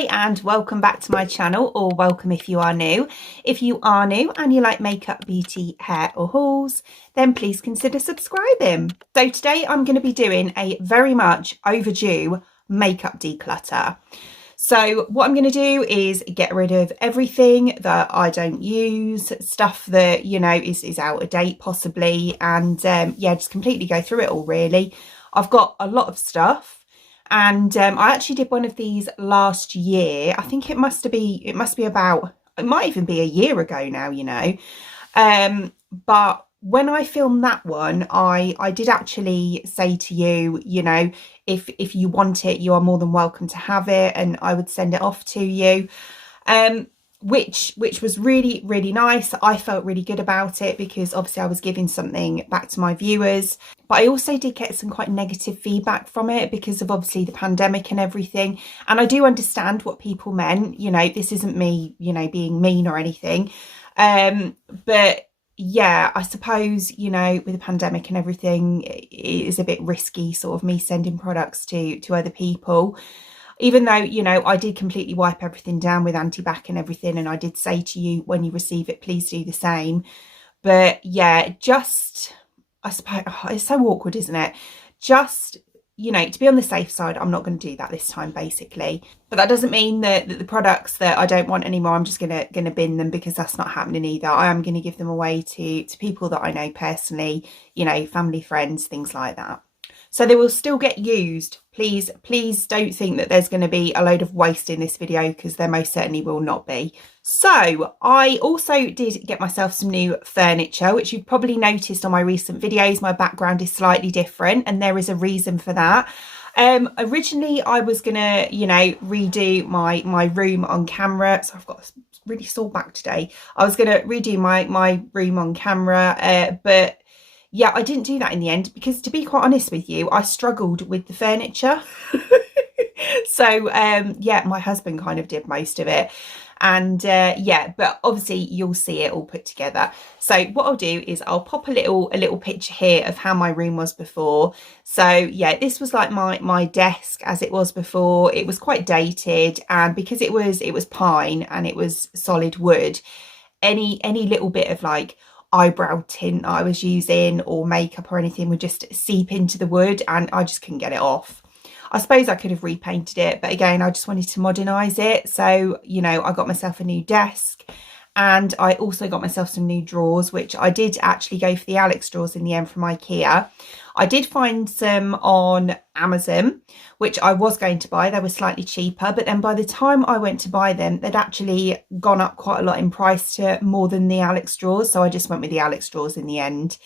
Hi and welcome back to my channel, or welcome if you are new. If you are new and you like makeup, beauty, hair or hauls, then please consider subscribing. So today I'm going to be doing a very much overdue makeup declutter. So what I'm going to do is get rid of everything that I don't use, stuff that, you know, is out of date possibly, and yeah, just completely go through it all really. I've got a lot of stuff. And I actually did one of these last year. I think it might even be a year ago now, you know. But when I filmed that one, I did actually say to you, you know, if you want it, you are more than welcome to have it, and I would send it off to you. Which was really, really nice. I felt really good about it because obviously I was giving something back to my viewers. But I also did get some quite negative feedback from it because of obviously the pandemic and everything. And I do understand what people meant. You know, this isn't me, you know, being mean or anything. But yeah, I suppose, you know, with the pandemic and everything, it is a bit risky sort of me sending products to other people. Even though, you know, I did completely wipe everything down with anti-bac and everything. And I did say to you, when you receive it, please do the same. But yeah, just, I suppose, it's so awkward, isn't it? Just, you know, to be on the safe side, I'm not going to do that this time, basically. But that doesn't mean that the products that I don't want anymore, I'm just gonna bin them, because that's not happening either. I am going to give them away to people that I know personally, you know, family, friends, things like that. So they will still get used. Please don't think that there's going to be a load of waste in this video, because there most certainly will not be. So I also did get myself some new furniture, which you've probably noticed on my recent videos. My background is slightly different, and there is a reason for that. Originally I was gonna, you know, redo my room on camera. So I've got a really sore back today. I was gonna redo my room on camera, but yeah, I didn't do that in the end, because to be quite honest with you, I struggled with the furniture. So yeah, my husband kind of did most of it. And yeah, but obviously you'll see it all put together. So what I'll do is I'll pop a little picture here of how my room was before. So yeah, this was like my desk as it was before. It was quite dated, and because it was pine and it was solid wood, any little bit of like eyebrow tint I was using or makeup or anything would just seep into the wood, and I just couldn't get it off. I suppose I could have repainted it, but again, I just wanted to modernise it. So, you know, I got myself a new desk, and I also got myself some new drawers, which I did actually go for the Alex drawers in the end from IKEA. I did find some on Amazon, which I was going to buy. They were slightly cheaper, but then by the time I went to buy them, they'd actually gone up quite a lot in price to more than the Alex drawers. So I just went with the Alex drawers in the end.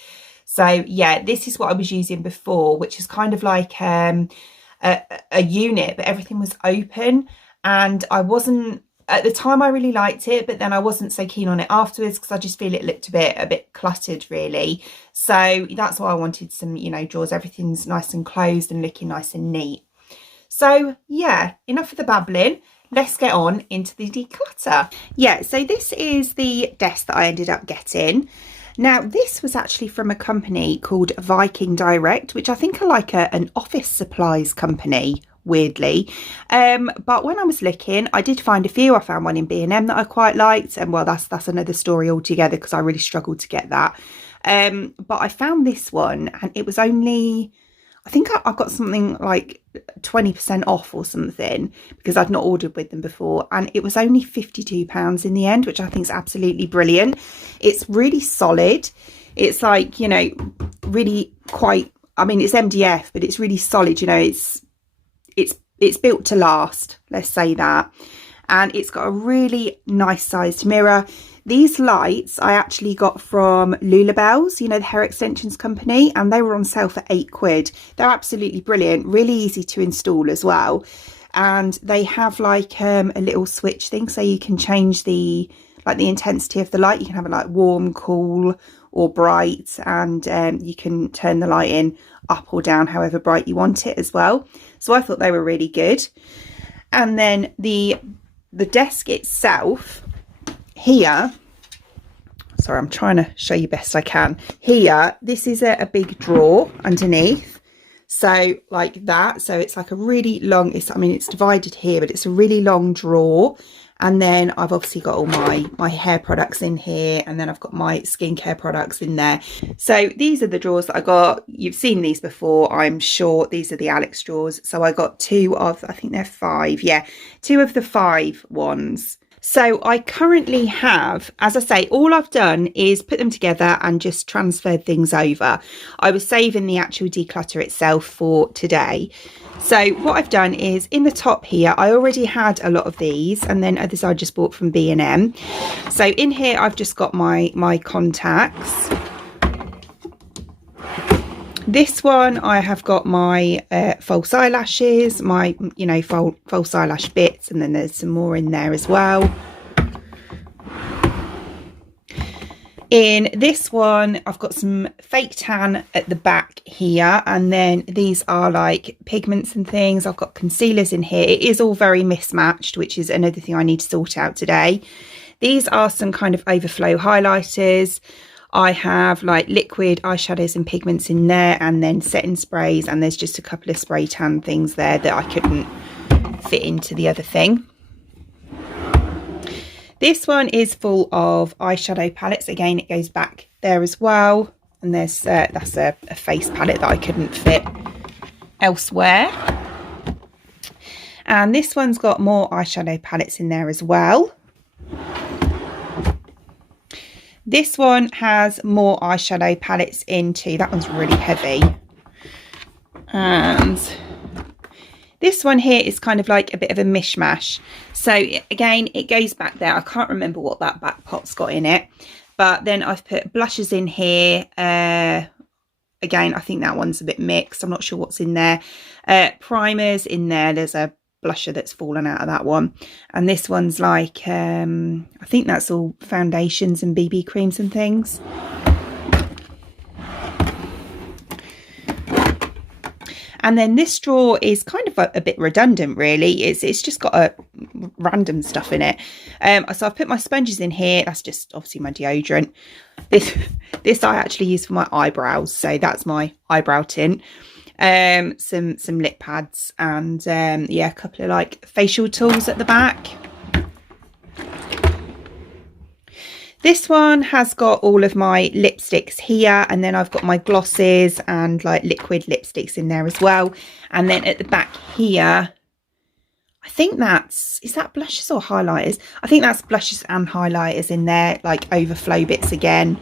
So yeah, this is what I was using before, which is kind of like a unit, but everything was open. And I wasn't, at the time I really liked it, but then I wasn't so keen on it afterwards, because I just feel it looked a bit cluttered really. So that's why I wanted some, you know, drawers. Everything's nice and closed and looking nice and neat. So yeah, enough of the babbling. Let's get on into the declutter. Yeah, so this is the desk that I ended up getting. Now, this was actually from a company called Viking Direct, which I think are like an office supplies company, weirdly. But when I was looking, I did find a few. I found one in B&M that I quite liked, and well, that's another story altogether, because I really struggled to get that. But I found this one, and it was only, I think I got something like 20% off or something, because I'd not ordered with them before, and it was only £52 in the end, which I think is absolutely brilliant. It's really solid. It's like, you know, really quite, I mean, it's MDF, but it's really solid, you know, it's built to last, let's say that. And it's got a really nice sized mirror. These lights I actually got from Lulabells, you know, the hair extensions company, and they were on sale for £8. They're absolutely brilliant, really easy to install as well. And they have like a little switch thing, so you can change the intensity of the light. You can have it like warm, cool or bright, and you can turn the light in up or down however bright you want it as well. So I thought they were really good. And then the desk itself here, sorry, I'm trying to show you best I can. Here, this is a big drawer underneath. So like that. So it's like a really long, I mean, it's divided here, but it's a really long drawer. And then I've obviously got all my hair products in here, and then I've got my skincare products in there. So these are the drawers that I got. You've seen these before, I'm sure. These are the Alex drawers. So I got 2 of, I think they're 5. Yeah, 2 of the 5 ones. So I currently have, as I say, all I've done is put them together and just transferred things over. I was saving the actual declutter itself for today. So what I've done is in the top here, I already had a lot of these, and then others I just bought from B&M. So in here, I've just got my contacts. This one, I have got my false eyelashes, my, you know, false eyelash bits, and then there's some more in there as well. In this one, I've got some fake tan at the back here, and then these are like pigments and things. I've got concealers in here. It is all very mismatched, which is another thing I need to sort out today. These are some kind of overflow highlighters. I have like liquid eyeshadows and pigments in there, and then setting sprays, and there's just a couple of spray tan things there that I couldn't fit into the other thing. This one is full of eyeshadow palettes. Again, it goes back there as well, and there's that's a face palette that I couldn't fit elsewhere. And this one's got more eyeshadow palettes in there as well. This one has more eyeshadow palettes in too. That one's really heavy. And this one here is kind of like a bit of a mishmash. So again, it goes back there. I can't remember what that back pot's got in it. But then I've put blushes in here. Again, I think that one's a bit mixed. I'm not sure what's in there. Primers in there. There's a blusher that's fallen out of that one, and this one's like I think that's all foundations and BB creams and things. And then this drawer is kind of a bit redundant, really. It's just got random stuff in it. So I've put my sponges in here. That's just obviously my deodorant. This I actually use for my eyebrows, so that's my eyebrow tint. Some lip pads, and yeah, a couple of like facial tools at the back. This one has got all of my lipsticks here, and then I've got my glosses and like liquid lipsticks in there as well. And then at the back here, I think is that blushes or highlighters? I think that's blushes and highlighters in there, like overflow bits again.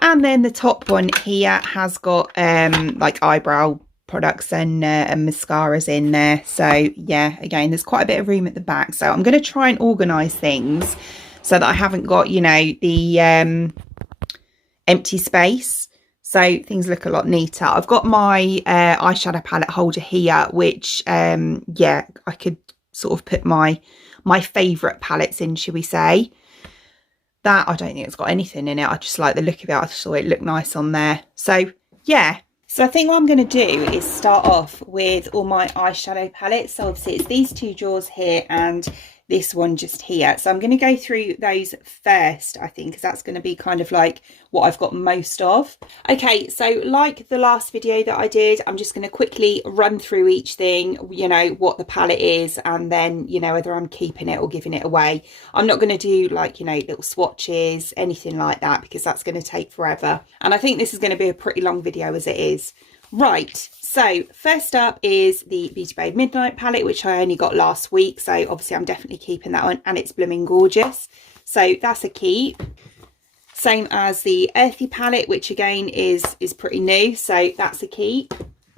And then the top one here has got like eyebrow products and mascaras in there. So yeah, again, there's quite a bit of room at the back. So I'm going to try and organise things so that I haven't got, you know, the empty space. So things look a lot neater. I've got my eyeshadow palette holder here, which yeah, I could sort of put my favourite palettes in, should we say. That, I don't think it's got anything in it. I just like the look of it. I thought it looked nice on there. So yeah. So I think what I'm going to do is start off with all my eyeshadow palettes. So obviously it's these 2 drawers here and this one just here. So I'm going to go through those first, I think, because that's going to be kind of like what I've got most of. Okay, so like the last video that I did, I'm just going to quickly run through each thing, you know, what the palette is, and then, you know, whether I'm keeping it or giving it away. I'm not going to do like, you know, little swatches, anything like that, because that's going to take forever. And I think this is going to be a pretty long video as it is. Right, so first up is the Beauty Babe Midnight palette, which I only got last week. So obviously I'm definitely keeping that one, and it's blooming gorgeous. So that's a keep. Same as the Earthy palette, which again is pretty new. So that's a keep.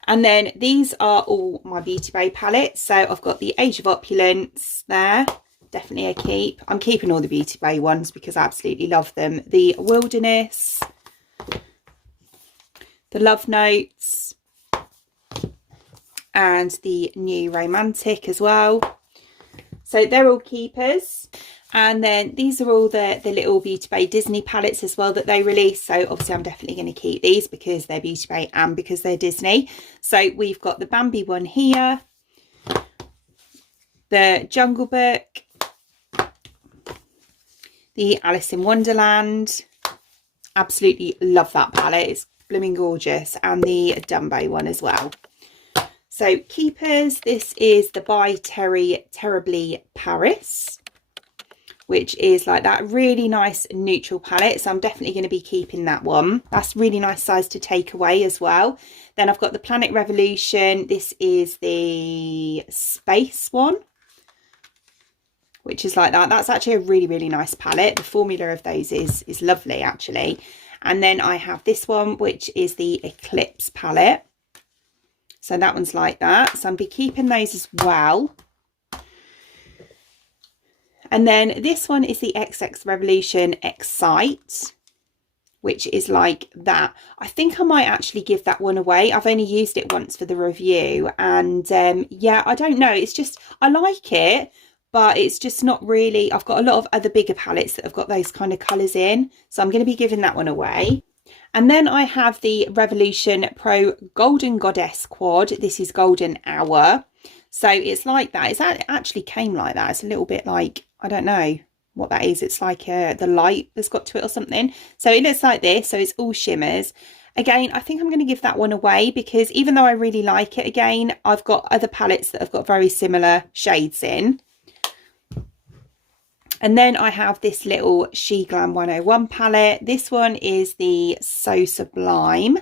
And then these are all my Beauty Babe palettes. So I've got the Age of Opulence there. Definitely a keep. I'm keeping all the Beauty Babe ones because I absolutely love them. The Wilderness, the Love Notes, and the New Romantic as well. So they're all keepers. And then these are all the little Beauty Babe Disney palettes as well that they release. So obviously I'm definitely going to keep these because they're Beauty Babe and because they're Disney. So we've got the Bambi one here, the Jungle Book, the Alice in Wonderland. Absolutely love that palette. It's blooming gorgeous, and the Dumbo one as well. So keepers, this is the By Terry Terribly Paris, which is like that really nice neutral palette. So I'm definitely going to be keeping that one. That's really nice size to take away as well. Then I've got the Planet Revolution. This is the Space one, which is like that. That's actually a really, really nice palette. The formula of those is lovely, actually. And then I have this one, which is the Eclipse palette. So that one's like that. So I'll be keeping those as well. And then this one is the XX Revolution Excite, which is like that. I think I might actually give that one away. I've only used it once for the review. And yeah, I don't know. It's just, I like it, but it's just not really. I've got a lot of other bigger palettes that have got those kind of colours in. So I'm going to be giving that one away. And then I have the Revolution Pro Golden Goddess Quad. This is Golden Hour. So it's like that. It actually came like that. It's a little bit like, I don't know what that is. It's like the light that's got to it or something. So it looks like this. So it's all shimmers. Again, I think I'm going to give that one away because even though I really like it, again, I've got other palettes that have got very similar shades in. And then I have this little She Glam 101 palette. This one is the So Sublime.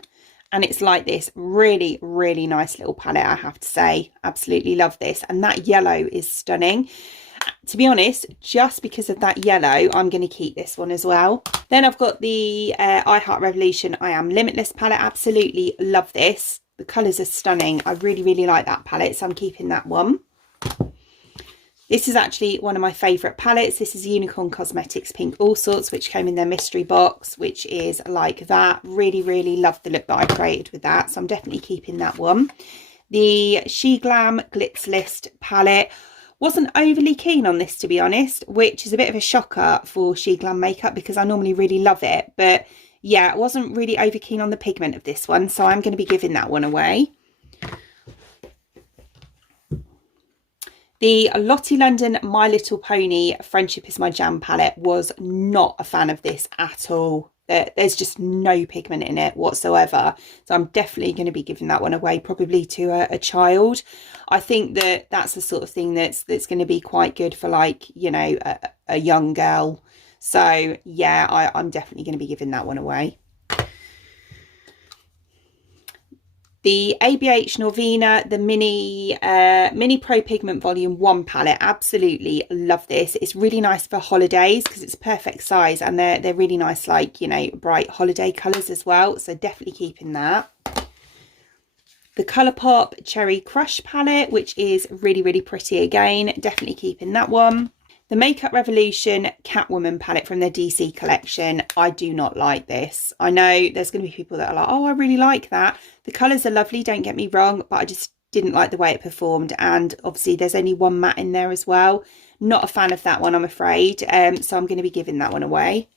And it's like this really, really nice little palette, I have to say. Absolutely love this. And that yellow is stunning. To be honest, just because of that yellow, I'm going to keep this one as well. Then I've got the I Heart Revolution I Am Limitless palette. Absolutely love this. The colours are stunning. I really, really like that palette. So I'm keeping that one. This is actually one of my favourite palettes. This is Unicorn Cosmetics Pink All Sorts, which came in their mystery box, which is like that. Really, really love the look that I created with that. So I'm definitely keeping that one. The She Glam Glitz List palette. Wasn't overly keen on this, to be honest, which is a bit of a shocker for She Glam makeup because I normally really love it. But yeah, I wasn't really over keen on the pigment of this one. So I'm going to be giving that one away. The Lottie London My Little Pony Friendship Is My Jam palette, was not a fan of this at all. There's just no pigment in it whatsoever. So I'm definitely going to be giving that one away, probably to a child. I think that that's the sort of thing that's going to be quite good for, like, you know, a young girl. So yeah, I'm definitely going to be giving that one away. The ABH Norvina, the Mini Pro Pigment Volume 1 palette. Absolutely love this. It's really nice for holidays because it's a perfect size and they're really nice, like, you know, bright holiday colours as well. So definitely keeping that. The Colourpop Cherry Crush palette, which is really, really pretty again. Definitely keeping that one. The Makeup Revolution Catwoman palette from their DC collection. I do not like this. I know there's going to be people that are like, oh, I really like that. The colours are lovely, don't get me wrong, but I just didn't like the way it performed. And obviously there's only one matte in there as well. Not a fan of that one, I'm afraid. So I'm going to be giving that one away.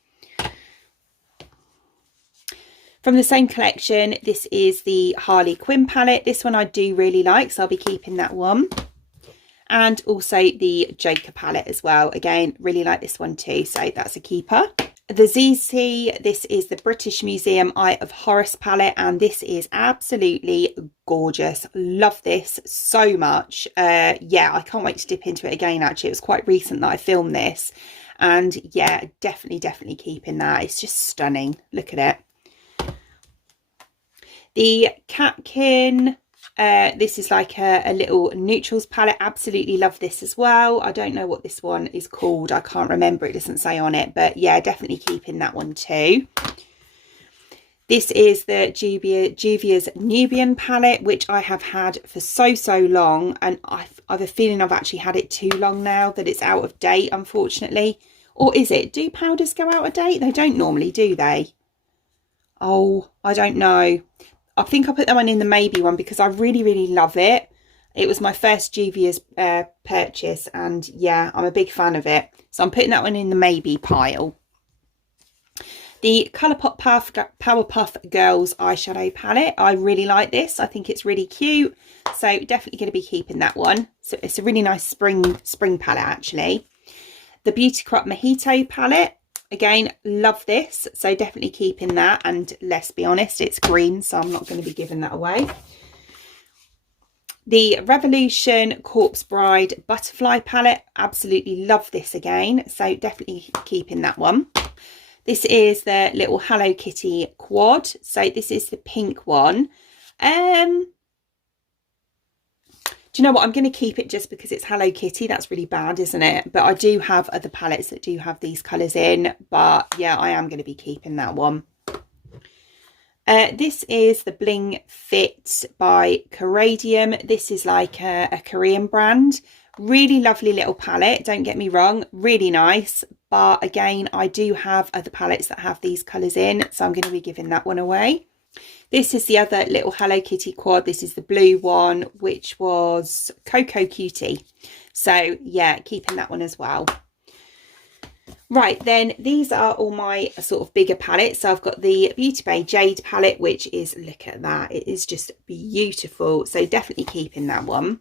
From the same collection, this is the Harley Quinn palette. This one I do really like, so I'll be keeping that one. And also the Joker palette as well. Again, really like this one too, so that's a keeper. The ZC, this is the British Museum Eye of Horus palette, and this is absolutely gorgeous. Love this so much. Yeah, I can't wait to dip into it again, actually. It was quite recent that I filmed this. And yeah, definitely keeping that. It's just stunning. Look at it. The Catkin. This is like a little neutrals palette. Absolutely love this as well. I don't know what this one is called. I can't remember. It doesn't say on it. But yeah, definitely keeping that one too. This is the Juvia's Nubian palette, which I have had for so long. And I have a feeling I've actually had it too long now, that it's out of date, unfortunately. Or is it? Do powders go out of date? They don't normally, do they? Oh, I don't know. I think I put that one in the maybe one because I really love it. It was my first Juvia's purchase, and yeah, I'm a big fan of it. So I'm putting that one in the maybe pile. The Colourpop Powerpuff Girls eyeshadow palette. I really like this. I think it's really cute. So definitely going to be keeping that one. So it's a really nice spring palette, actually. The Beauty Crop Mojito palette. Again, love this, so definitely keeping that. And let's be honest, it's green, so I'm not going to be giving that away. The Revolution Corpse Bride Butterfly palette, absolutely love this again, so definitely keeping that one. This is the little Hello Kitty quad, so this is the pink one. Do you know what? I'm going to keep it just because it's Hello Kitty. That's really bad, isn't it? But I do have other palettes that do have these colours in. But yeah, I am going to be keeping that one. This is the Bling Fit by Caradium. This is like a Korean brand. Really lovely little palette. Don't get me wrong. Really nice. But again, I do have other palettes that have these colours in. So I'm going to be giving that one away. This is the other little Hello Kitty quad. This is the blue one, which was Cocoa Cutie. So yeah, keeping that one as well. Right, then these are all my sort of bigger palettes. So I've got the Beauty Bay Jade palette, which is, look at that. It is just beautiful. So definitely keeping that one.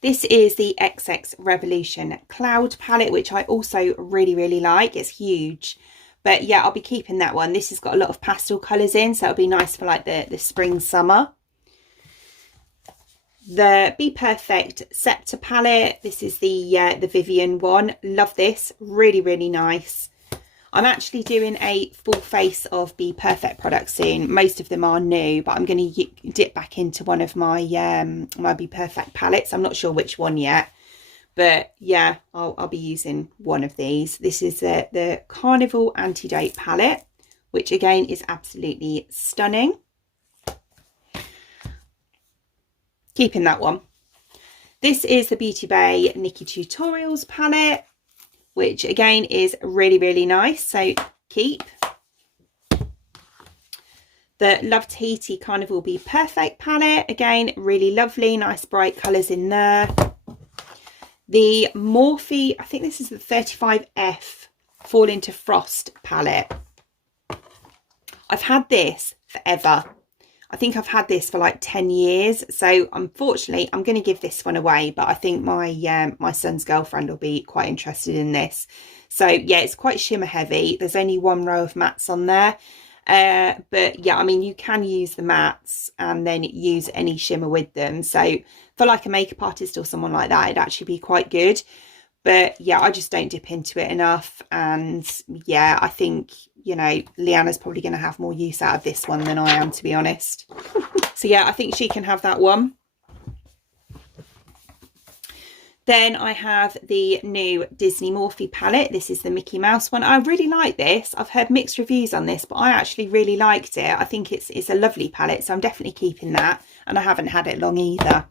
This is the XX Revolution Cloud palette, which I also really, really like. It's huge. But yeah, I'll be keeping that one. This has got a lot of pastel colours in, so it'll be nice for like the spring, summer. The Be Perfect Scepter palette. This is the Vivian one. Love this. Really, really nice. I'm actually doing a full face of Be Perfect products soon. Most of them are new, but I'm going to dip back into one of my my Be Perfect palettes. I'm not sure which one yet. But yeah, I'll be using one of these. This is the Carnival Antidote palette, which again is absolutely stunning. Keeping that one. This is the Beauty Bay Nikki Tutorials palette, which again is really, really nice. So keep. The Love Tahiti Carnival Be Perfect palette. Again, really lovely. Nice bright colours in there. The Morphe, I think this is the 35F Fall Into Frost palette. I've had this forever. I think I've had this for like 10 years. So unfortunately, I'm going to give this one away. But I think my my son's girlfriend will be quite interested in this. So yeah, it's quite shimmer heavy. There's only one row of mattes on there. But yeah, I mean, you can use the mattes and then use any shimmer with them. So for like a makeup artist or someone like that, it'd actually be quite good. But yeah, I just don't dip into it enough. And yeah, I think, you know, Leanna's probably going to have more use out of this one than I am, to be honest. So yeah, I think she can have that one. Then I have the new Disney Morphe palette. This is the Mickey Mouse one. I really like this. I've heard mixed reviews on this, but I actually really liked it. I think it's a lovely palette, so I'm definitely keeping that. And I haven't had it long either.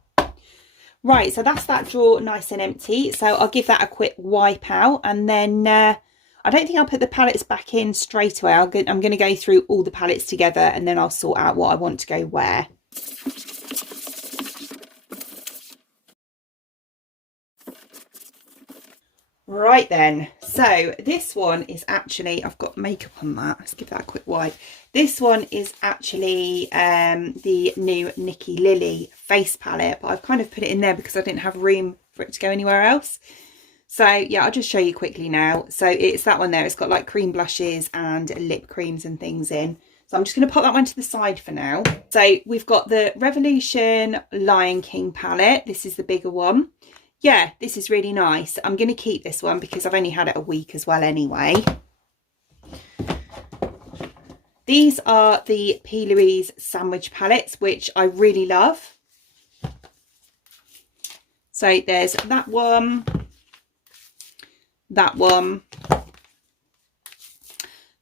Right, so that's that drawer nice and empty. So I'll give that a quick wipe out. And then I don't think I'll put the palettes back in straight away. I'm going to go through all the palettes together and then I'll sort out what I want to go where. Right then, so this one is actually, I've got makeup on that, let's give that a quick wipe. This one is actually the new Nikki Lily face palette, but I've kind of put it in there because I didn't have room for it to go anywhere else. So yeah, I'll just show you quickly now. So it's that one there, it's got like cream blushes and lip creams and things in. So I'm just going to pop that one to the side for now. So we've got the Revolution Lion King palette, this is the bigger one. Yeah, this is really nice. I'm going to keep this one because I've only had it a week as well anyway. These are the P. Louise Sandwich palettes, which I really love. So there's that one, that one,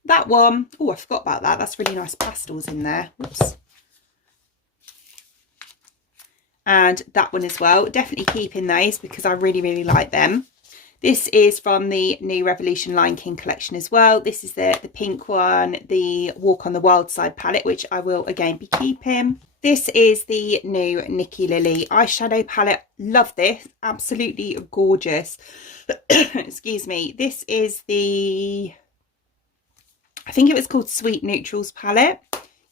that one. Oh, I forgot about that. That's really nice pastels in there. Whoops. And that one as well. Definitely keeping those because I really, really like them. This is from the new Revolution Lion King collection as well. This is the pink one, the Walk on the Wild Side palette, which I will again be keeping. This is the new Nikki Lily eyeshadow palette. Love this. Absolutely gorgeous. Excuse me. This is the, I think it was called Sweet Neutrals palette.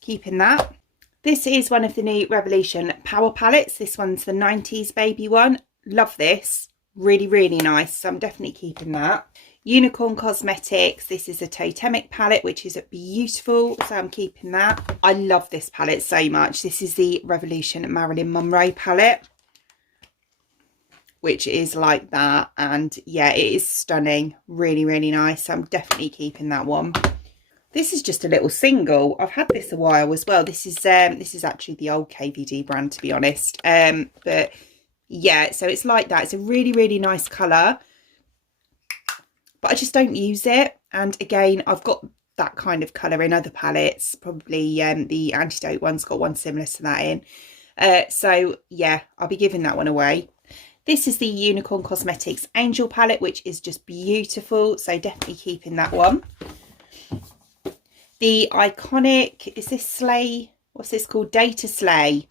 Keeping that. This is one of the new Revolution Power palettes. This one's the 90s baby one. Love this. Really, really nice. So I'm definitely keeping that. Unicorn Cosmetics. This is a Totemic palette, which is beautiful. So I'm keeping that. I love this palette so much. This is the Revolution Marilyn Monroe palette, which is like that. And yeah, it is stunning. Really, really nice. So I'm definitely keeping that one. This is just a little single. I've had this a while as well. This is actually the old KVD brand, to be honest. But yeah, so it's like that. It's a really, really nice colour, but I just don't use it. And again, I've got that kind of colour in other palettes. Probably the Antidote one's got one similar to that in. So yeah, I'll be giving that one away. This is the Unicorn Cosmetics Angel palette, which is just beautiful. So definitely keeping that one. The iconic, is this Slay? What's this called? Data Slay.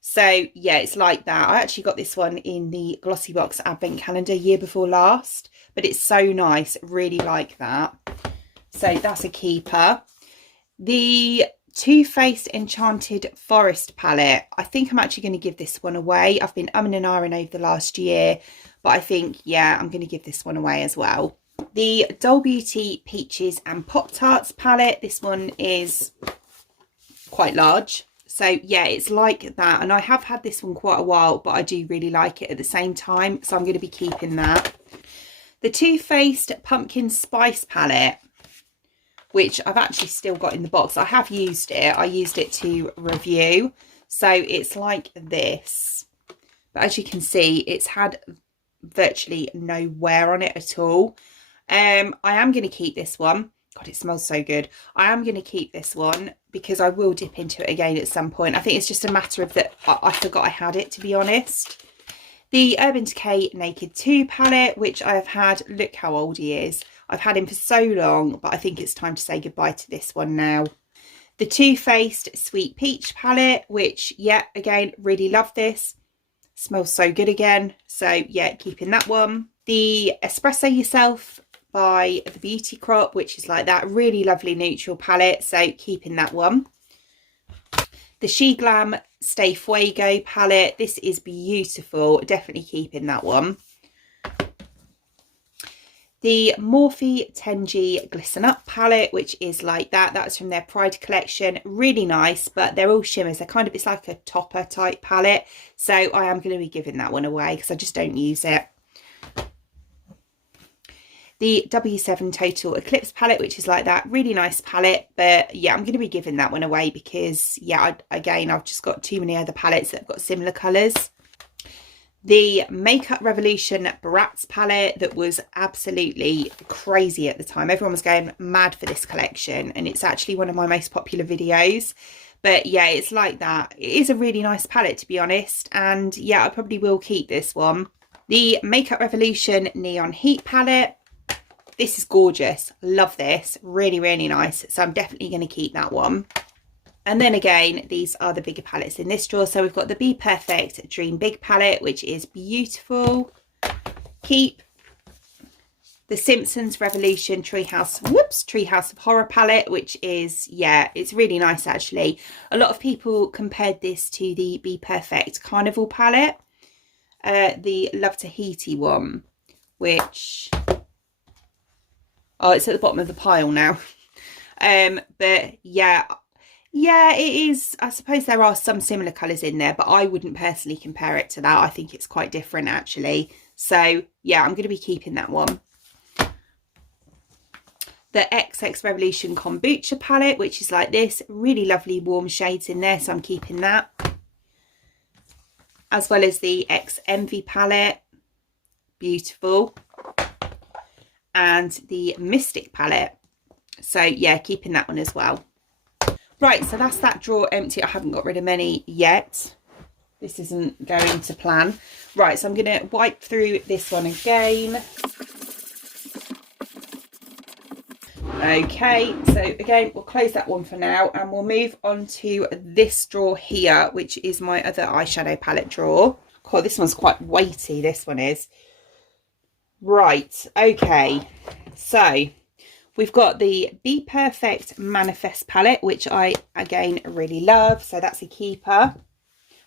So yeah, it's like that. I actually got this one in the Glossy Box Advent Calendar year before last, but it's so nice. Really like that. So that's a keeper. The Too Faced Enchanted Forest palette. I think I'm actually going to give this one away. I've been umming and ahhing over the last year, but I think, yeah, I'm going to give this one away as well. The Doll Beauty Peaches and Pop Tarts palette. This one is quite large. So yeah, it's like that. And I have had this one quite a while, but I do really like it at the same time. So I'm going to be keeping that. The Too Faced Pumpkin Spice palette, which I've actually still got in the box. I have used it. I used it to review. So it's like this. But as you can see, it's had virtually no wear on it at all. I am going to keep this one. God, it smells so good. I am going to keep this one because I will dip into it again at some point. I think it's just a matter of that I forgot I had it, to be honest. The Urban Decay Naked 2 palette, which I have had. Look how old he is. I've had him for so long, but I think it's time to say goodbye to this one now. The Too Faced Sweet Peach palette, which, yeah, again, really love this. Smells so good again. So, yeah, keeping that one. The Espresso Yourself by the Beauty Crop, which is like that. Really lovely neutral palette. So, keeping that one. The She Glam Stay Fuego palette. This is beautiful. Definitely keeping that one. The Morphe 10G Glisten Up palette, which is like that. That's from their Pride collection. Really nice, but they're all shimmers. They're kind of, it's like a topper type palette. So I am going to be giving that one away because I just don't use it. The W7 Total Eclipse palette, which is like that. Really nice palette, but yeah, I'm going to be giving that one away because, yeah, again, I've just got too many other palettes that have got similar colours. The Makeup Revolution Bratz palette that was absolutely crazy at the time. Everyone was going mad for this collection, and it's actually one of my most popular videos. But yeah, it's like that. It is a really nice palette, to be honest, and yeah, I probably will keep this one. The Makeup Revolution Neon Heat palette. This is gorgeous. Love this. Really, really nice. So I'm definitely going to keep that one. And then again, these are the bigger palettes in this drawer. So we've got the Be Perfect Dream Big palette, which is beautiful. Keep. The Simpsons Revolution Treehouse of Horror palette, which is, yeah, it's really nice actually. A lot of people compared this to the Be Perfect Carnival palette. The Love Tahiti one, which... oh, it's at the bottom of the pile now. But yeah... yeah, it is. I suppose there are some similar colours in there, but I wouldn't personally compare it to that. I think it's quite different, actually. So, yeah, I'm going to be keeping that one. The XX Revolution Kombucha palette, which is like this. Really lovely warm shades in there, so I'm keeping that. As well as the X Envy palette. Beautiful. And the Mystic palette. So, yeah, keeping that one as well. Right, so that's that drawer empty. I haven't got rid of many yet. This isn't going to plan. Right, so I'm going to wipe through this one again. Okay, so again, we'll close that one for now and we'll move on to this drawer here, which is my other eyeshadow palette drawer. God, this one's quite weighty, this one is. Right, okay, so... we've got the Be Perfect Manifest palette, which I, again, really love. So that's a keeper.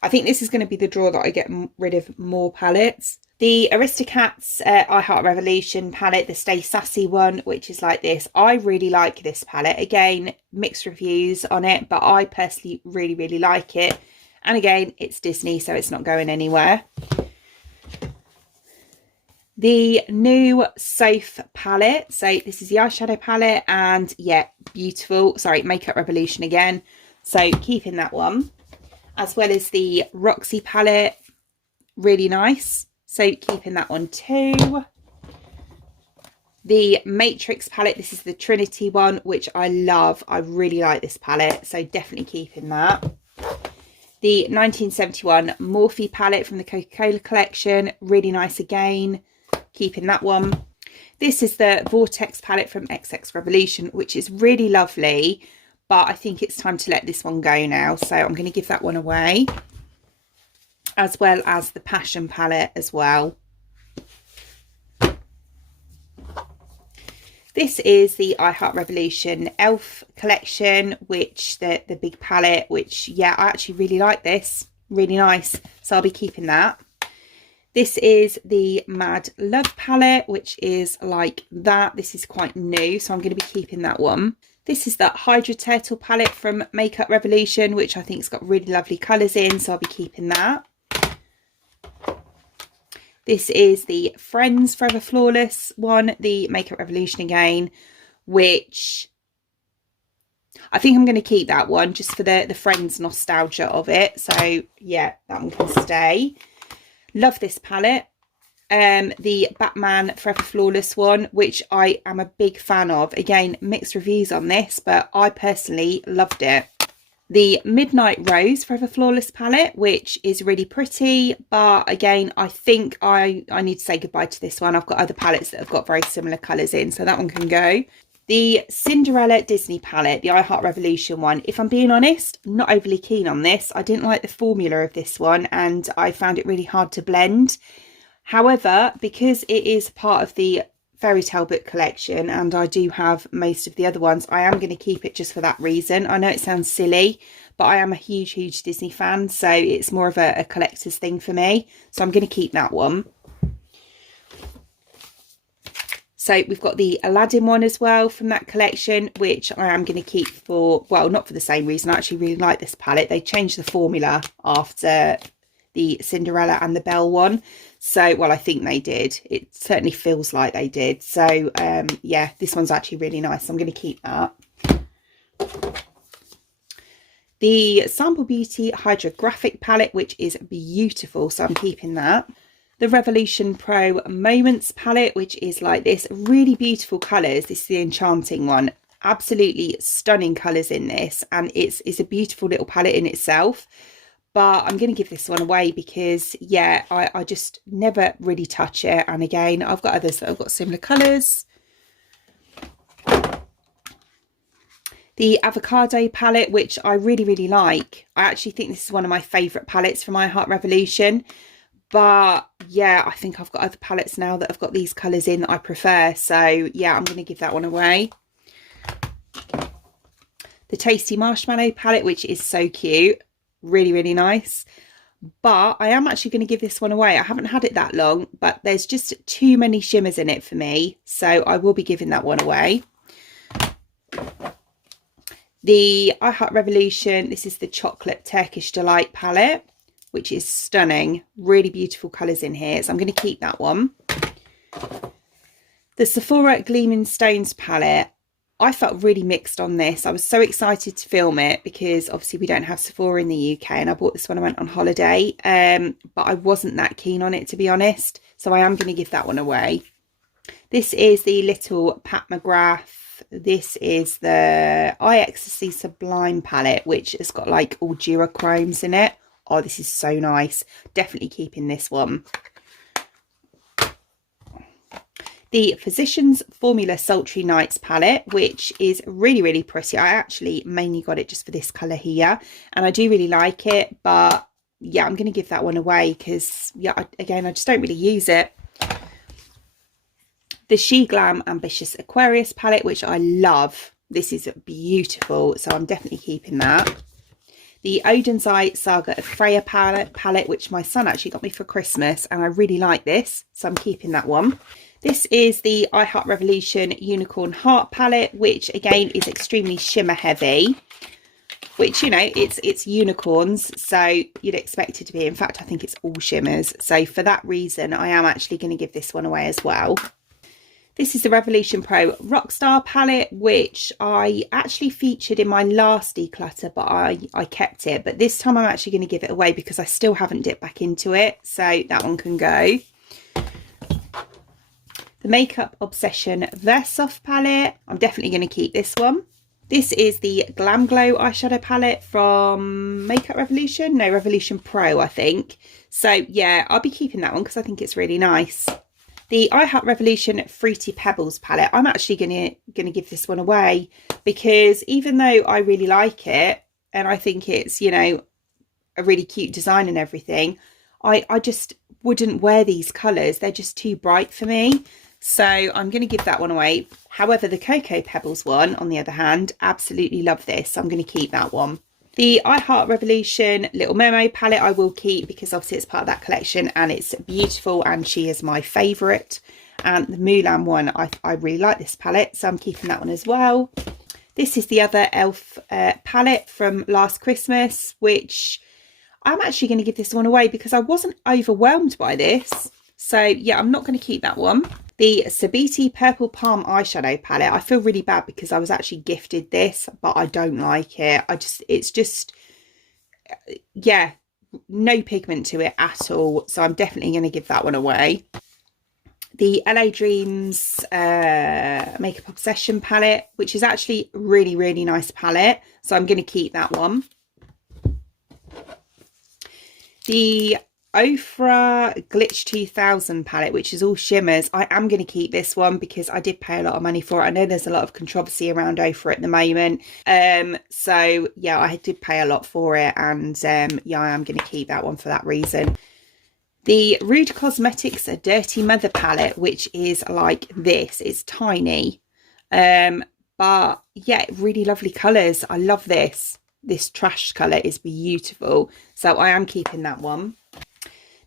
I think this is going to be the drawer that I get rid of more palettes. The Aristocats I Heart Revolution palette, the Stay Sassy one, which is like this. I really like this palette. Again, mixed reviews on it, but I personally really like it. And again, it's Disney, so it's not going anywhere. The new Soph palette. So this is the eyeshadow palette, and yeah, beautiful. Sorry, Makeup Revolution again. So keeping that one. As well as the Roxy palette. Really nice. So keeping that one too. The Matrix palette. This is the Trinity one, which I love. I really like this palette. So definitely keeping that. The 1971 Morphe palette from the Coca-Cola collection. Really nice again. Keeping that one. This is the Vortex palette from XX Revolution, which is really lovely, but I think it's time to let this one go now, so I'm going to give that one away, as well as the Passion palette as well. This is the I Heart Revolution Elf collection, which the big palette, which yeah, I actually really like this, really nice, so I'll be keeping that. This is the Mad Love palette, which is like that. This is quite new, so I'm going to be keeping that one. This is that Hydra Turtle palette from Makeup Revolution, which I think has got really lovely colours in, so I'll be keeping that. This is the Friends Forever Flawless one, the Makeup Revolution again, which I think I'm going to keep that one just for the Friends nostalgia of it. So yeah, that one can stay. Love this palette. The Batman Forever Flawless one, which I am a big fan of. Again, mixed reviews on this, but I personally loved it. The Midnight Rose Forever Flawless palette, which is really pretty, but again, I think I need to say goodbye to this one. I've got other palettes that have got very similar colours in, so that one can go. The Cinderella Disney palette, the I Heart Revolution one, if I'm being honest, not overly keen on this. I didn't like the formula of this one, and I found it really hard to blend. However, because it is part of the fairy tale book collection, and I do have most of the other ones, I am going to keep it just for that reason. I know it sounds silly, but I am a huge Disney fan, so it's more of a collector's thing for me. So I'm going to keep that one. So we've got the Aladdin one as well from that collection, which I am going to keep for, well, not for the same reason. I actually really like this palette. They changed the formula after the Cinderella and the Belle one. So, well, I think they did. It certainly feels like they did. So, yeah, this one's actually really nice. I'm going to keep that. The Sample Beauty Hydrographic palette, which is beautiful. So I'm keeping that. The Revolution Pro Moments palette, which is like this, really beautiful colours. This is the Enchanting one. Absolutely stunning colours in this, and it's a beautiful little palette in itself. But I'm going to give this one away because, yeah, I just never really touch it. And again, I've got others that have got similar colours. The Avocado palette, which I really like. I actually think this is one of my favourite palettes from I Heart Revolution. But yeah, I think I've got other palettes now that have got these colours in that I prefer. So yeah, I'm going to give that one away. The Tasty Marshmallow palette, which is so cute. Really nice. But I am actually going to give this one away. I haven't had it that long, but there's just too many shimmers in it for me. So I will be giving that one away. The I Heart Revolution, this is the Chocolate Turkish Delight palette, which is stunning. Really beautiful colours in here. So I'm going to keep that one. The Sephora Gleaming Stones palette. I felt really mixed on this. I was so excited to film it because obviously we don't have Sephora in the UK, and I bought this when I went on holiday. But I wasn't that keen on it, to be honest. So I am going to give that one away. This is the little Pat McGrath. This is the Eye Ecstasy Sublime palette, which has got like all duochromes in it. Oh, this is so nice. Definitely keeping this one. The Physicians Formula Sultry Nights palette, which is really pretty. I actually mainly got it just for this colour here, and I do really like it. But yeah, I'm going to give that one away because, yeah, again, I just don't really use it. The She Glam Ambitious Aquarius palette, which I love. This is beautiful, so I'm definitely keeping that. the Odin's Eye Saga of Freya palette, which my son actually got me for Christmas, and I really like this, so I'm keeping that one. This is the I Heart Revolution Unicorn Heart palette, which again is extremely shimmer heavy, which, you know, it's unicorns, so you'd expect it to be. In fact, I think it's all shimmers. So for that reason, I am actually going to give this one away as well. This is the Revolution Pro Rockstar palette, which I actually featured in my last declutter, but I kept it. But this time I'm actually going to give it away because I still haven't dipped back into it. So that one can go. The Makeup Obsession Versoft palette. I'm definitely going to keep this one. This is the Glam Glow eyeshadow palette from Makeup Revolution. No, Revolution Pro, I think. So yeah, I'll be keeping that one because I think it's really nice. The I Heart Revolution Fruity Pebbles palette. I'm actually gonna give this one away because even though I really like it and I think it's, you know, a really cute design and everything, I just wouldn't wear these colours. They're just too bright for me. So I'm going to give that one away. However, the Cocoa Pebbles one, on the other hand, absolutely love this. So I'm going to keep that one. The I Heart Revolution Little Memo palette I will keep because obviously it's part of that collection and it's beautiful and she is my favourite. And the Mulan one, I really like this palette, so I'm keeping that one as well. This is the other e.l.f. Palette from last Christmas, which I'm actually going to give this one away because I wasn't overwhelmed by this. So yeah, I'm not going to keep that one. The Sabiti Purple Palm eyeshadow palette. I feel really bad because I was actually gifted this, but I don't like it. It's just, yeah, no pigment to it at all. So I'm definitely going to give that one away. The LA Dreams Makeup Obsession palette, which is actually really, really nice palette. So I'm going to keep that one. The Ofra Glitch 2000 palette, which is all shimmers. I am going to keep this one because I did pay a lot of money for it. I know there's a lot of controversy around Ofra at the moment. So yeah, I did pay a lot for it, and yeah, I am going to keep that one for that reason. The Rude Cosmetics Dirty Mother palette, which is like this. It's tiny, but yeah, really lovely colours. I love this. This trash colour is beautiful, so I am keeping that one.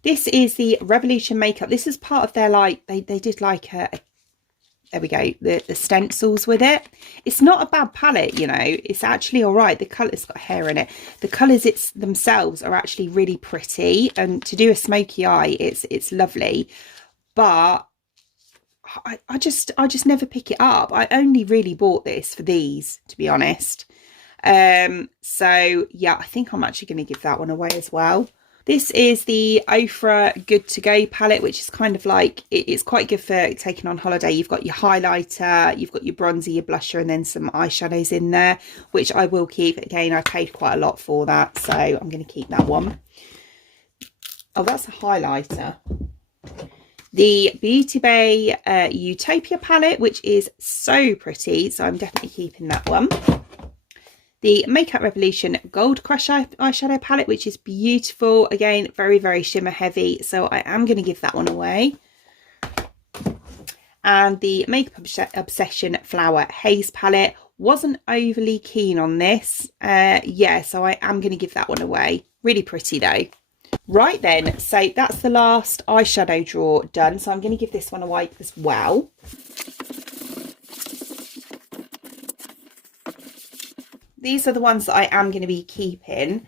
This is the Revolution Makeup. This is part of their, like, they did like a there we go, the stencils with it. It's not a bad palette, you know, it's actually all right. The colour, it's got hair in it. The colours themselves are actually really pretty, and to do a smoky eye, it's lovely. But I just never pick it up. I only really bought this for these, to be honest. So yeah, I think I'm actually going to give that one away as well. This is the Ofra Good To Go palette, which is kind of like, it's quite good for taking on holiday. You've got your highlighter, you've got your bronzer, your blusher, and then some eyeshadows in there, which I will keep. Again, I paid quite a lot for that, so I'm going to keep that one. Oh, that's a highlighter. The Beauty Bay Utopia palette, which is so pretty, so I'm definitely keeping that one. The Makeup Revolution Gold Crush eyeshadow palette, which is beautiful. Again, very, very shimmer heavy. So I am going to give that one away. And the Makeup Obsession Flower Haze palette. Wasn't overly keen on this. Yeah, so I am going to give that one away. Really pretty though. Right then, so that's the last eyeshadow drawer done. So I'm going to give this one away as well. These are the ones that I am going to be keeping.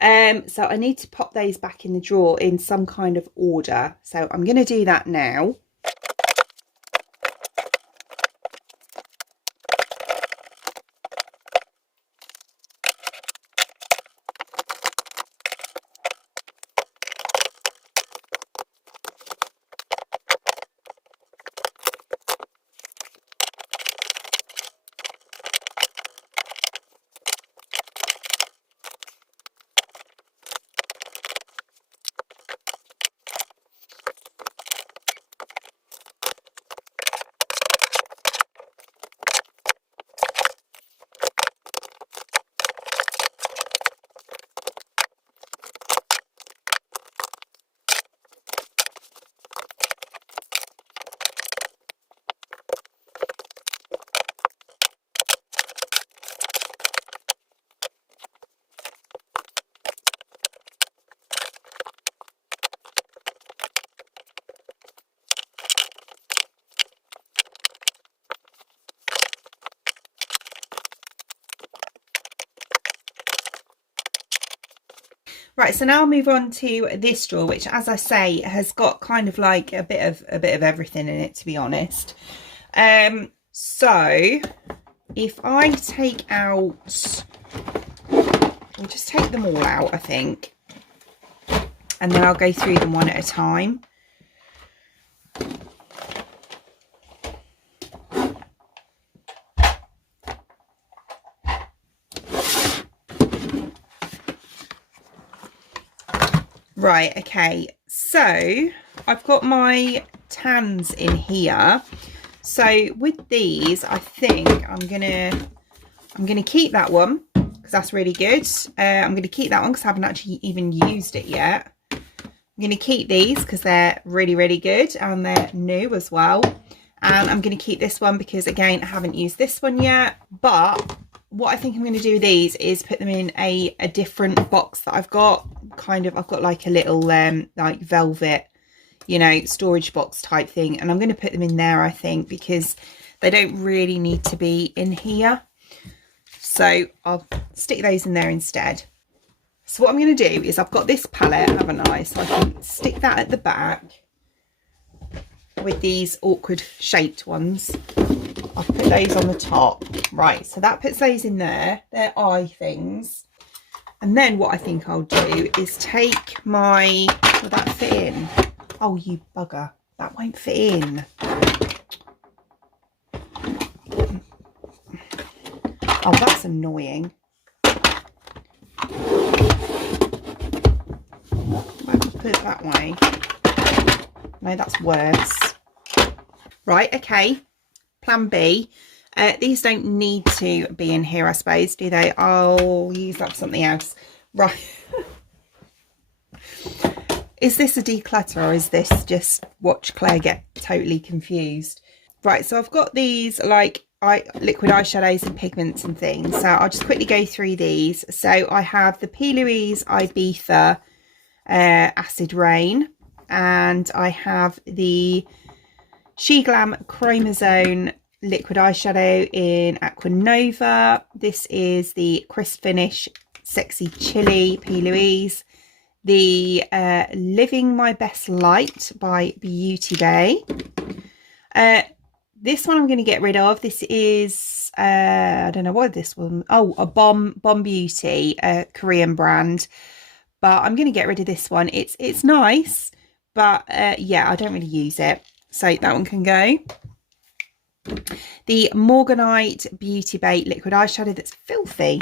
So I need to pop those back in the drawer in some kind of order. So I'm going to do that now. Right, so now I'll move on to this drawer, which, as I say, has got kind of like a bit of everything in it, to be honest. So if I take out, we'll just take them all out, I think, and then I'll go through them one at a time. Right, okay, so I've got my tans in here. So with these, I think I'm gonna keep that one because that's really good. I'm gonna keep that one because I haven't actually even used it yet. I'm gonna keep these because they're really, really good and they're new as well. And I'm gonna keep this one because, again, I haven't used this one yet. But what I think I'm going to do with these is put them in a different box that I've got. I've got like a little like velvet, you know, storage box type thing, and I'm going to put them in there, I think, because they don't really need to be in here. So I'll stick those in there instead. So what I'm going to do is, I've got this palette, haven't I? So I can stick that at the back with these awkward shaped ones. I'll put those on the top. Right, so that puts those in there. They're eye things. And then what I think I'll do is take my... Will that fit in? Oh, you bugger. That won't fit in. Oh, that's annoying. Might have to put it that way. No, that's worse. Right, okay. Plan B. These don't need to be in here, I suppose, do they? I'll use that for something else. Right. Is this a declutter, or is this just watch Claire get totally confused? Right, so I've got these like liquid eyeshadows and pigments and things. So I'll just quickly go through these. So I have the P. Louise Ibiza Acid Rain, and I have the She Glam Chromazone liquid eyeshadow in Aqua Nova. This is the Crisp Finish Sexy Chili P. Louise. The Living My Best Light by Beauty Bay. This one I'm going to get rid of. This is, I don't know what this one, oh, a Bomb Beauty, a Korean brand. But I'm going to get rid of this one. It's nice, but yeah, I don't really use it. So that one can go. The Morganite Beauty Bay liquid eyeshadow that's filthy.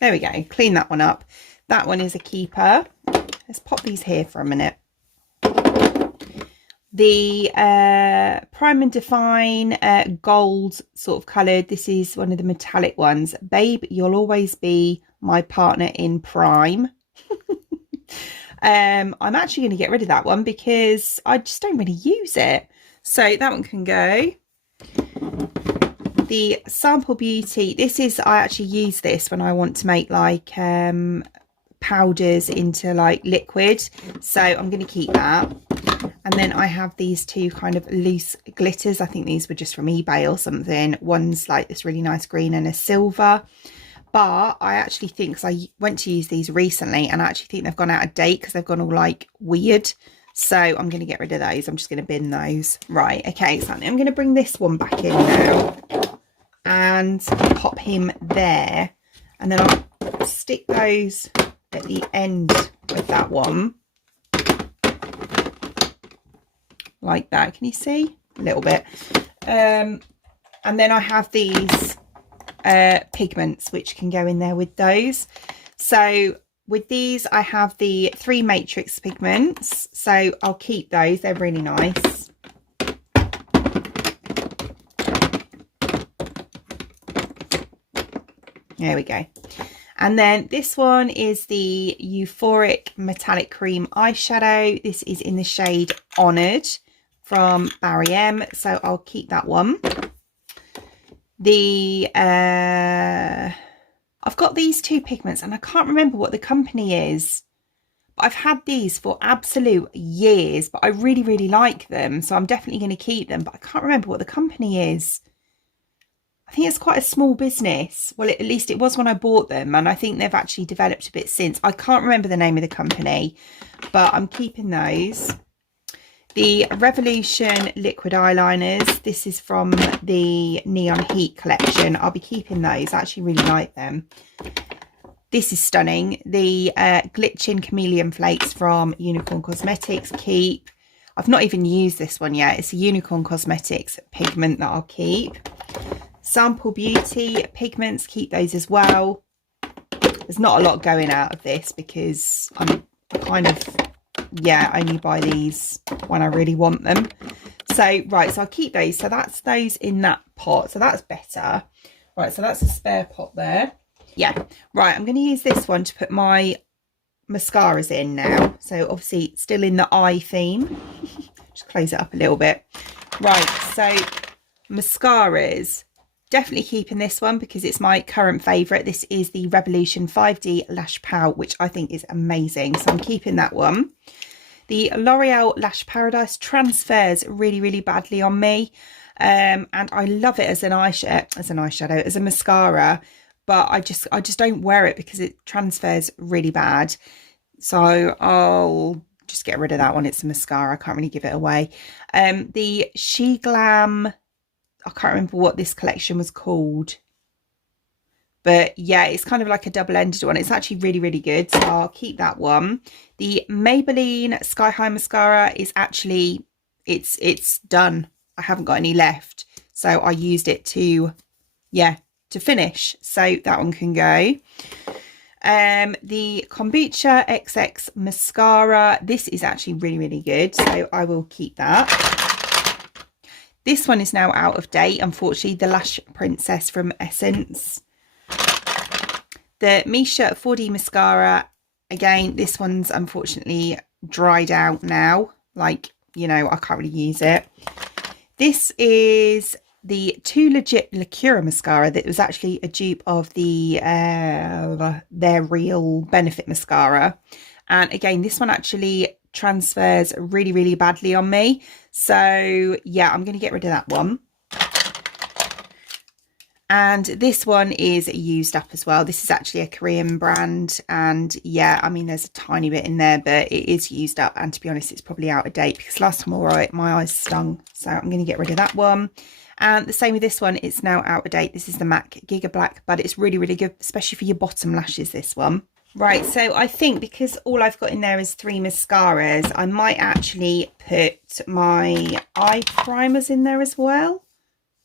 There we go. Clean that one up. That one is a keeper. Let's pop these here for a minute. The Prime and Define gold sort of coloured. This is one of the metallic ones. Babe, you'll always be my partner in prime. I'm actually going to get rid of that one because I just don't really use it. So that one can go. The Sample Beauty. This is, I actually use this when I want to make like powders into like liquid. So I'm going to keep that. And then I have these two kind of loose glitters. I think these were just from eBay or something. One's like this really nice green and a silver. But I actually think, because I went to use these recently, and I actually think they've gone out of date because they've gone all like weird. So I'm going to get rid of those. I'm just going to bin those. Right, okay, so I'm going to bring this one back in now and pop him there. And then I'll stick those at the end with that one. Like that. Can you see? A little bit. And then I have these pigments which can go in there with those. So with these I have the 3 matrix pigments, so I'll keep those. They're really nice. There we go. And then this one is the Euphoric Metallic Cream Eyeshadow. This is in the shade Honoured from Barry M, so I'll keep that one. The I've got these 2 pigments and I can't remember what the company is, but I've had these for absolute years, but I really, really like them, so I'm definitely going to keep them, but I can't remember what the company is. I think it's quite a small business. Well, at least it was when I bought them, and I think they've actually developed a bit since. I can't remember the name of the company, but I'm keeping those. The Revolution liquid eyeliners. This is from the Neon Heat collection. I'll be keeping those. I actually really like them. This is stunning. The Glitching Chameleon Flakes from Unicorn Cosmetics. Keep. I've not even used this one yet. It's a Unicorn Cosmetics pigment that I'll keep. Sample Beauty pigments. Keep those as well. There's not a lot going out of this because I'm kind of, yeah, only buy these when I really want them. So, right, so I'll keep those. So that's those in that pot. So that's better. Right, so that's a spare pot there. Yeah, right, I'm going to use this one to put my mascaras in now. So obviously still in the eye theme. Just close it up a little bit. Right, so mascaras. Definitely keeping this one because it's my current favourite. This is the Revolution 5D Lash Pout, which I think is amazing. So I'm keeping that one. The L'Oreal Lash Paradise transfers really, really badly on me. And I love it as an eyeshadow, as a mascara. But I just don't wear it because it transfers really bad. So I'll just get rid of that one. It's a mascara. I can't really give it away. The She Glam, I can't remember what this collection was called. But yeah, it's kind of like a double-ended one. It's actually really, really good. So I'll keep that one. The Maybelline Sky High Mascara is actually, it's done. I haven't got any left. So I used it to, yeah, to finish. So that one can go. The Kombucha XX Mascara. This is actually really, really good. So I will keep that. This one is now out of date, unfortunately. The Lash Princess from Essence. The Misha 4D Mascara. Again, this one's unfortunately dried out now. Like, you know, I can't really use it. This is the Too Legit Lacura Mascara that was actually a dupe of the their Real Benefit Mascara. And again, this one actually transfers really, really badly on me. So yeah, I'm going to get rid of that one. And this one is used up as well. This is actually a Korean brand. And yeah, I mean, there's a tiny bit in there, but it is used up. And to be honest, it's probably out of date because last time I wore it, my eyes stung. So I'm going to get rid of that one. And the same with this one, it's now out of date. This is the MAC Giga Black, but it's really, really good, especially for your bottom lashes, this one. Right, so I think because all I've got in there is 3 mascaras, I might actually put my eye primers in there as well.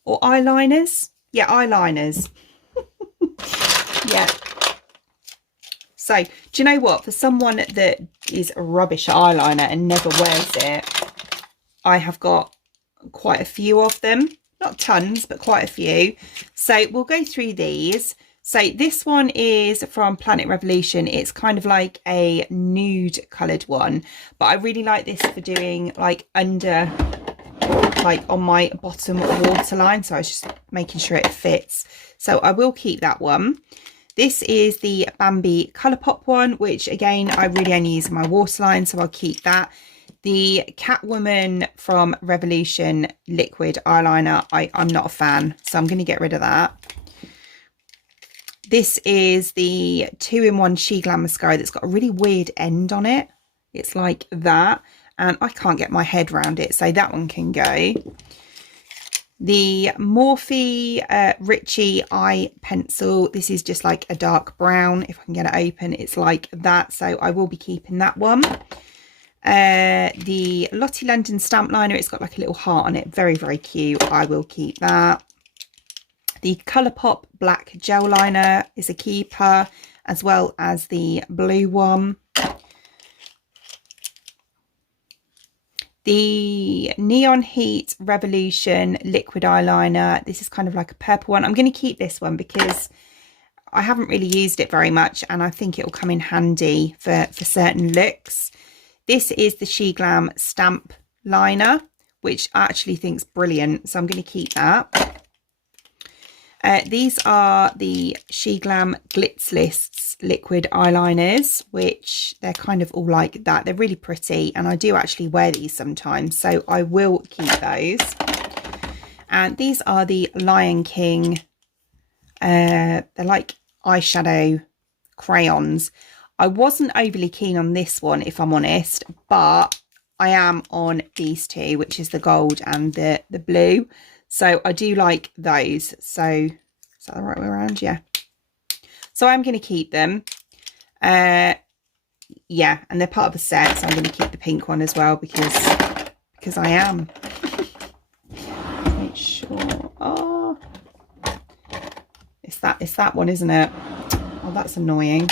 Or eyeliners. Yeah, eyeliners. Yeah. So, do you know what? For someone that is a rubbish eyeliner and never wears it, I have got quite a few of them. Not tons, but quite a few. So we'll go through these. So this one is from Planet Revolution. It's kind of like a nude coloured one. But I really like this for doing like under, like on my bottom waterline. So I was just making sure it fits. So I will keep that one. This is the Bambi Colourpop one, which again, I really only use in my waterline. So I'll keep that. The Catwoman from Revolution liquid eyeliner, I'm not a fan, so I'm going to get rid of that. This is the 2-in-1 She Glam mascara that's got a really weird end on it. It's like that, and I can't get my head around it, so that one can go. The Morphe Richie eye pencil. This is just like a dark brown. If I can get it open, it's like that, so I will be keeping that one. The Lottie London stamp liner, it's got like a little heart on it, very, very cute. I will keep that. The Colourpop black gel liner is a keeper, as well as the blue one. The Neon Heat Revolution liquid eyeliner, this is kind of like a purple one. I'm going to keep this one because I haven't really used it very much, and I think it will come in handy for certain looks. This is the She Glam stamp liner, which I actually think is brilliant, so I'm going to keep that. These are the She Glam Glitzlists liquid eyeliners, which they're kind of all like that. They're really pretty, and I do actually wear these sometimes, so I will keep those. And these are the Lion King They're like eyeshadow crayons. I wasn't overly keen on this one, if I'm honest, but I am on these two, which is the gold and the blue. So I do like those. So is that the right way around? Yeah. So I'm going to keep them. Yeah, and they're part of a set, so I'm going to keep the pink one as well because I am. Make sure. Oh, it's that one, isn't it? Oh, that's annoying.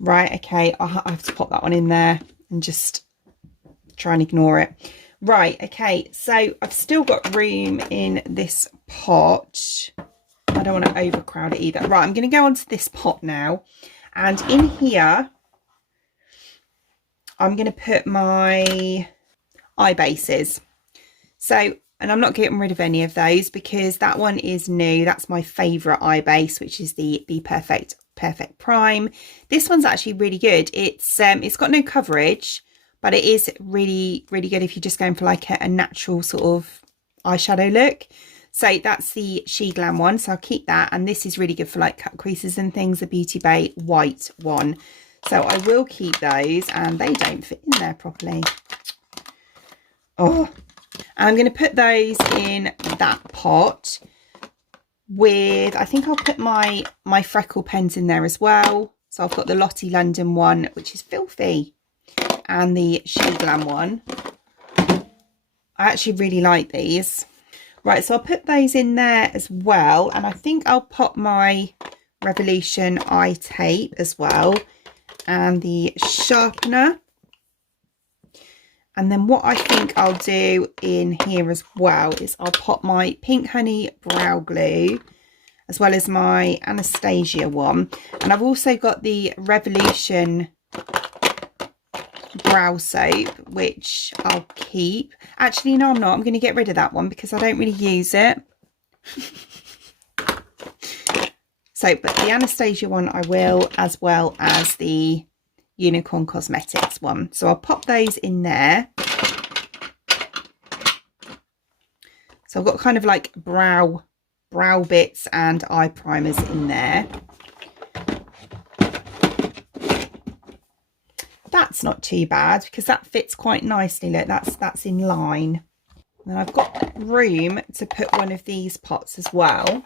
Right, okay, I have to pop that one in there and just try and ignore it. Right, okay, so I've still got room in this pot. I don't want to overcrowd it either. Right, I'm going to go onto this pot now. And in here, I'm going to put my eye bases. So, and I'm not getting rid of any of those because that one is new. That's my favourite eye base, which is the Be Perfect Prime. This one's actually really good. It's got no coverage, but it is really, really good if you're just going for like a natural sort of eyeshadow look. So that's the She Glam one, so I'll keep that. And this is really good for like cut creases and things, the Beauty Bay white one. So I will keep those, and they don't fit in there properly. Oh, and I'm going to put those in that pot with, I think I'll put my freckle pens in there as well. So I've got the Lottie London one, which is filthy, and the She Glam one. I actually really like these. Right, so I'll put those in there as well, and I think I'll pop my Revolution eye tape as well, and the sharpener. And then what I think I'll do in here as well is I'll pop my Pink Honey brow glue, as well as my Anastasia one. And I've also got the Revolution brow soap, which I'll keep. Actually, no, I'm not. I'm going to get rid of that one because I don't really use it. So, but the Anastasia one I will, as well as the Unicorn Cosmetics one. So I'll pop those in there. So I've got kind of like brow bits and eye primers in there. That's not too bad because that fits quite nicely. Look, that's in line. And I've got room to put one of these pots as well.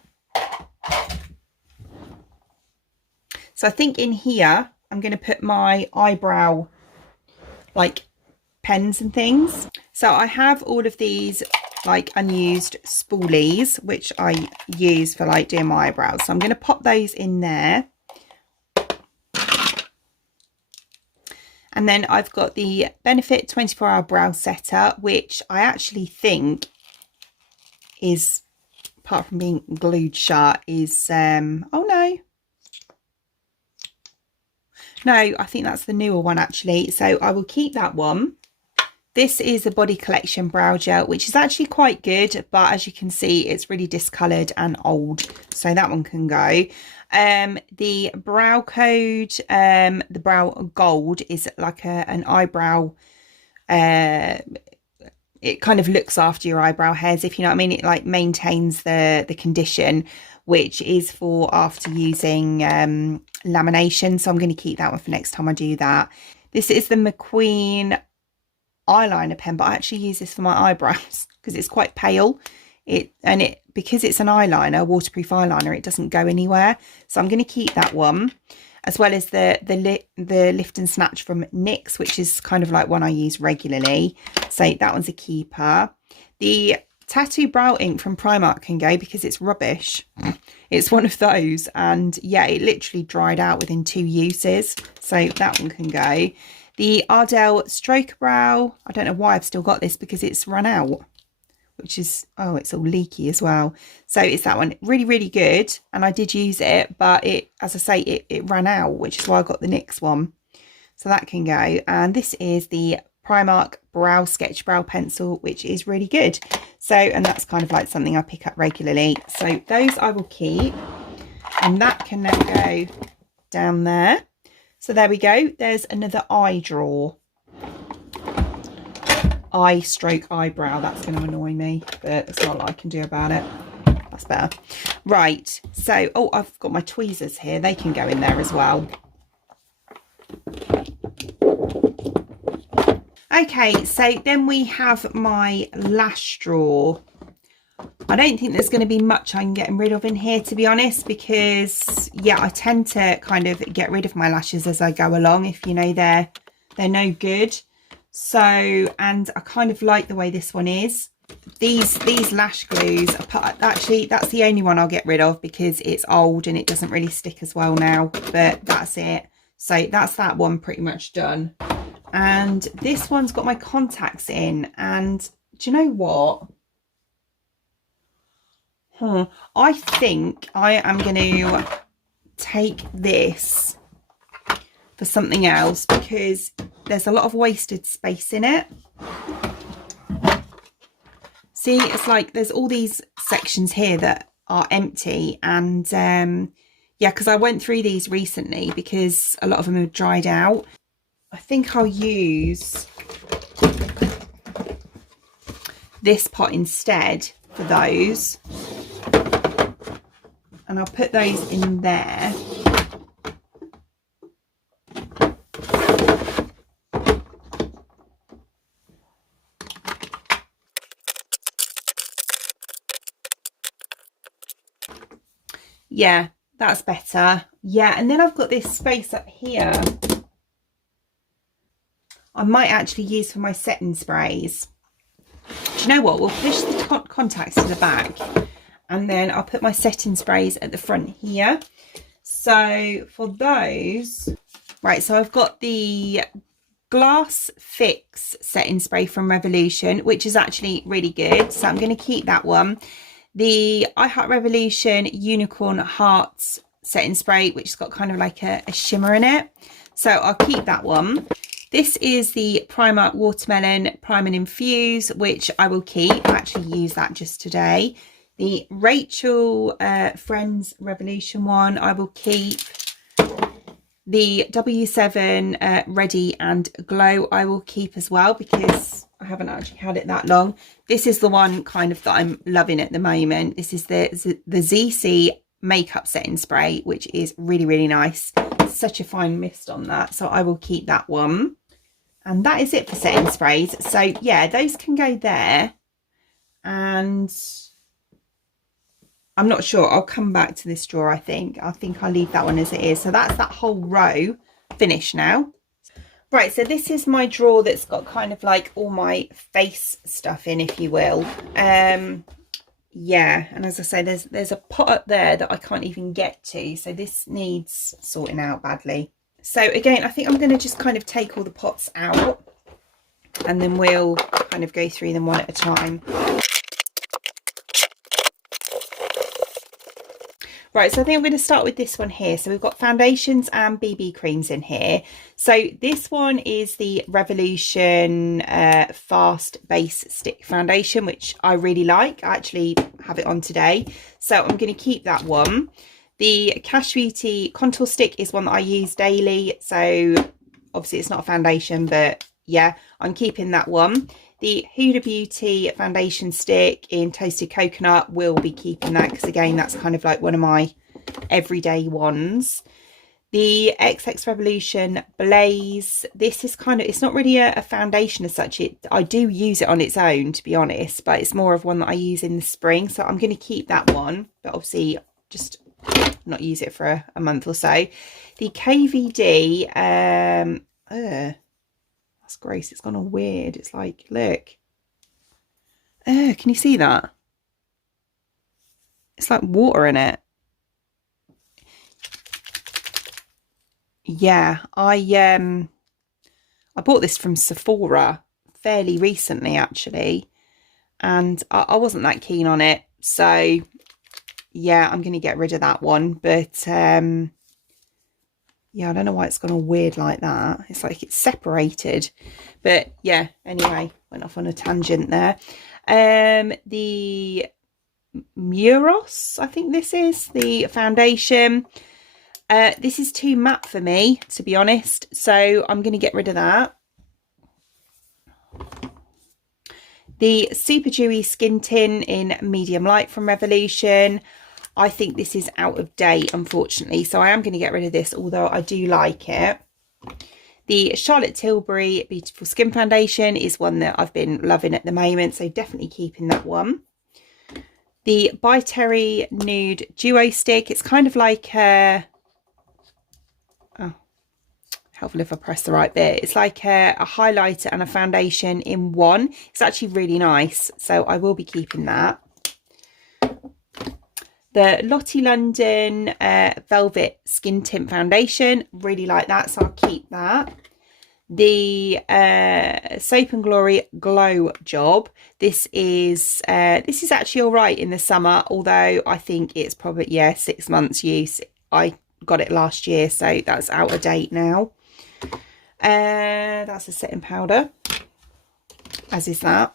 So I think in here I'm going to put my eyebrow like pens and things. So I have all of these like unused spoolies, which I use for like doing my eyebrows. So I'm going to pop those in there. And then I've got the Benefit 24-hour brow setter, which I actually think is, apart from being glued shut, is, oh no, I think that's the newer one actually. So I will keep that one. This is the Body Collection brow gel, which is actually quite good, but as you can see, it's really discoloured and old. So that one can go. The brow code, the brow gold is like an eyebrow, it kind of looks after your eyebrow hairs, if you know what I mean. It like maintains the condition, which is for after using lamination. So I'm going to keep that one for next time I do that. This is the McQueen eyeliner pen, but I actually use this for my eyebrows because it's quite pale. Because it's an eyeliner, waterproof eyeliner, it doesn't go anywhere. So I'm going to keep that one, as well as the Lift and Snatch from NYX, which is kind of like one I use regularly. So that one's a keeper. The Tattoo Brow Ink from Primark can go because it's rubbish. It's one of those, and yeah, it literally dried out within 2 uses. So that one can go. The Ardell Stroke Brow, I don't know why I've still got this because it's run out, which is, oh, it's all leaky as well. So it's that one, really, really good. And I did use it, but it, as I say, it ran out, which is why I got the NYX one. So that can go. And this is the Primark Brow Sketch Brow Pencil, which is really good. So, and that's kind of like something I pick up regularly. So those I will keep. And that can now go down there. So there we go. There's another eye drawer. Eye stroke eyebrow. That's going to annoy me, but there's not a lot I can do about it. That's better. Right, so, oh, I've got my tweezers here. They can go in there as well. Okay, so then we have my lash drawer. I don't think there's going to be much I'm getting rid of in here, to be honest, because, yeah, I tend to kind of get rid of my lashes as I go along if, you know, they're no good. So, and I kind of like the way this one is. These lash glues, actually, that's the only one I'll get rid of because it's old and it doesn't really stick as well now, but that's it. So that's that one pretty much done. And this one's got my contacts in, and do you know what? I think I am going to take this for something else because there's a lot of wasted space in it. See, it's like there's all these sections here that are empty, and yeah, because I went through these recently because a lot of them have dried out. I think I'll use this pot instead for those. And I'll put those in there. Yeah, that's better. Yeah, and then I've got this space up here I might actually use for my setting sprays. Do you know what? We'll push the contacts to the back, and then I'll put my setting sprays at the front here. So for those, right, so I've got the Glass Fix setting spray from Revolution, which is actually really good. So I'm going to keep that one. The I Heart Revolution Unicorn Hearts setting spray, which has got kind of like a shimmer in it. So I'll keep that one. This is the Primark Watermelon Prime and Infuse, which I will keep. I actually use that just today. The Rachel Friends Revolution one, I will keep. The W7 Ready and Glow, I will keep as well because I haven't actually had it that long. This is the one kind of that I'm loving at the moment. This is the ZC Makeup Setting Spray, which is really, really nice. Such a fine mist on that. So I will keep that one. And that is it for setting sprays. So yeah, those can go there. And I'm not sure. I'll come back to this drawer, I think. I think I'll leave that one as it is. So that's that whole row finished now. Right, so this is my drawer that's got kind of like all my face stuff in, if you will. Yeah, and as I say, there's a pot up there that I can't even get to. So this needs sorting out badly. So again, I think I'm going to just kind of take all the pots out and then we'll kind of go through them one at a time. Right, so I think I'm going to start with this one here. So we've got foundations and BB creams in here. So this one is the Revolution Fast Base Stick Foundation, which I really like. I actually have it on today. So I'm going to keep that one. The Cash Beauty Contour Stick is one that I use daily. So obviously it's not a foundation, but yeah, I'm keeping that one. The Huda Beauty foundation stick in Toasted Coconut, will be keeping that because again, that's kind of like one of my everyday ones. The XX Revolution Blaze, this is kind of, it's not really a foundation as such. I do use it on its own, to be honest, but it's more of one that I use in the spring. So I'm going to keep that one, but obviously just not use it for a month or so. The KVD, that's gross, it's gone all weird. It's like, look, can you see that? It's like water in it. Yeah, I bought this from Sephora fairly recently actually, and I wasn't that keen on it, so yeah, I'm going to get rid of that one. But yeah, I don't know why it's gone all weird like that. It's like it's separated. But yeah, anyway, went off on a tangent there. The Muros, I think this is the foundation. This is too matte for me, to be honest. So I'm going to get rid of that. The Super Dewy Skin Tint in Medium Light from Revolution. I think this is out of date, unfortunately, so I am going to get rid of this, although I do like it. The Charlotte Tilbury Beautiful Skin Foundation is one that I've been loving at the moment, so definitely keeping that one. The By Terry Nude Duo Stick. It's kind of like a... Oh, helpful if I press the right bit. It's like a highlighter and a foundation in one. It's actually really nice, so I will be keeping that. The Lottie London Velvet Skin Tint Foundation, really like that, so I'll keep that. The Soap and Glory Glow Job. This is actually all right in the summer, although I think it's probably, yeah, 6 months use. I got it last year, so that's out of date now. That's a setting powder, as is that.